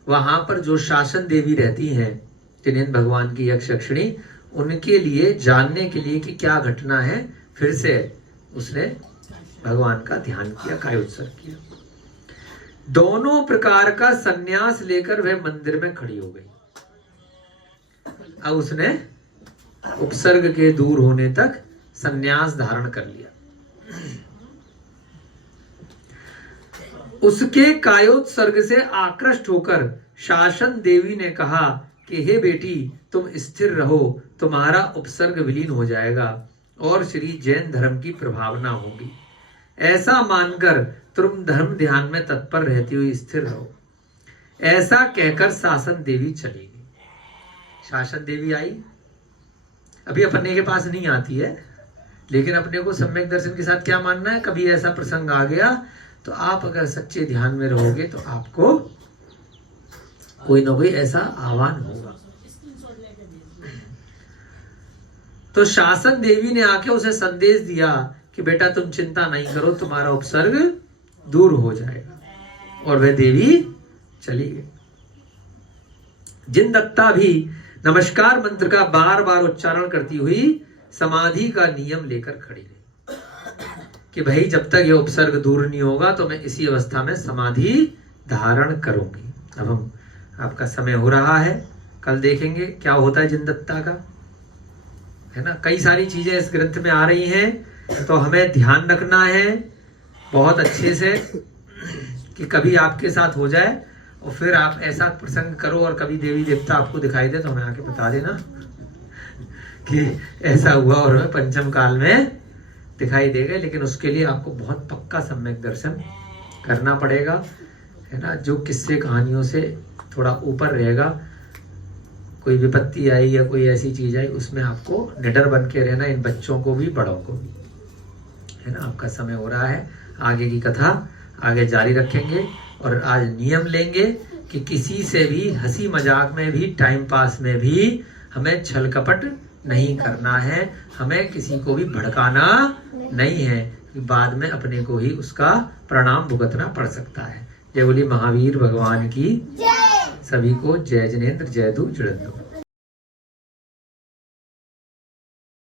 वहां पर जो शासन देवी रहती हैं, जिन्हें भगवान की यक्ष यक्षिणी, उनके लिए जानने के लिए कि क्या घटना है, फिर से उसने भगवान का ध्यान किया, कायोत्सर्ग किया। दोनों प्रकार का संन्यास लेकर वह मंदिर में खड़ी हो गई। अब उसने उपसर्ग के दूर होने तक संन्यास धारण कर लिया। उसके कायोत्सर्ग से आकृष्ट होकर शासन देवी ने कहा कि हे बेटी, तुम स्थिर रहो, तुम्हारा उपसर्ग विलीन हो जाएगा और श्री जैन धर्म की प्रभावना होगी। ऐसा मानकर तुम धर्म ध्यान में तत्पर रहती हुई स्थिर रहो। ऐसा कहकर शासन देवी चली गई। शासन देवी आई, अभी अपने के पास नहीं आती है, लेकिन अपने को सम्यक दर्शन के साथ क्या मानना है, कभी ऐसा प्रसंग आ गया तो आप अगर सच्चे ध्यान में रहोगे तो आपको कोई ना कोई ऐसा आह्वान होगा। तो शासन देवी ने आके उसे संदेश दिया कि बेटा तुम चिंता नहीं करो, तुम्हारा उपसर्ग दूर हो जाएगा। और वह देवी चली गई। जिनदत्ता भी नमस्कार मंत्र का बार बार उच्चारण करती हुई समाधि का नियम लेकर खड़ी रही कि भाई जब तक ये उपसर्ग दूर नहीं होगा तो मैं इसी अवस्था में समाधि धारण करूंगी। अब हम आपका समय हो रहा है, कल देखेंगे क्या होता है जिनदत्ता का, है ना। कई सारी चीजें इस ग्रंथ में आ रही हैं, तो हमें ध्यान रखना है बहुत अच्छे से कि कभी आपके साथ हो जाए और फिर आप ऐसा प्रसंग करो और कभी देवी देवता आपको दिखाई दे तो हमें आके बता देना कि ऐसा हुआ और हमें पंचम काल में दिखाई देगा। लेकिन उसके लिए आपको बहुत पक्का सम्यक दर्शन करना पड़ेगा, है ना। जो किस्से कहानियों से थोड़ा ऊपर रहेगा, कोई विपत्ति आई या कोई ऐसी चीज आई, उसमें आपको निडर बन के रहना, इन बच्चों को भी बड़ों को भी, है ना। आपका समय हो रहा है, आगे की कथा आगे जारी रखेंगे और आज नियम लेंगे कि किसी से भी हंसी मजाक में भी, टाइम पास में भी हमें छल कपट नहीं करना है, हमें किसी को भी भड़काना नहीं है कि बाद में अपने को ही उसका परिणाम भुगतना पड़ सकता है। जय बोली महावीर भगवान की। सभी को जय जिनेन्द्र, जय दू जुड़ंदो।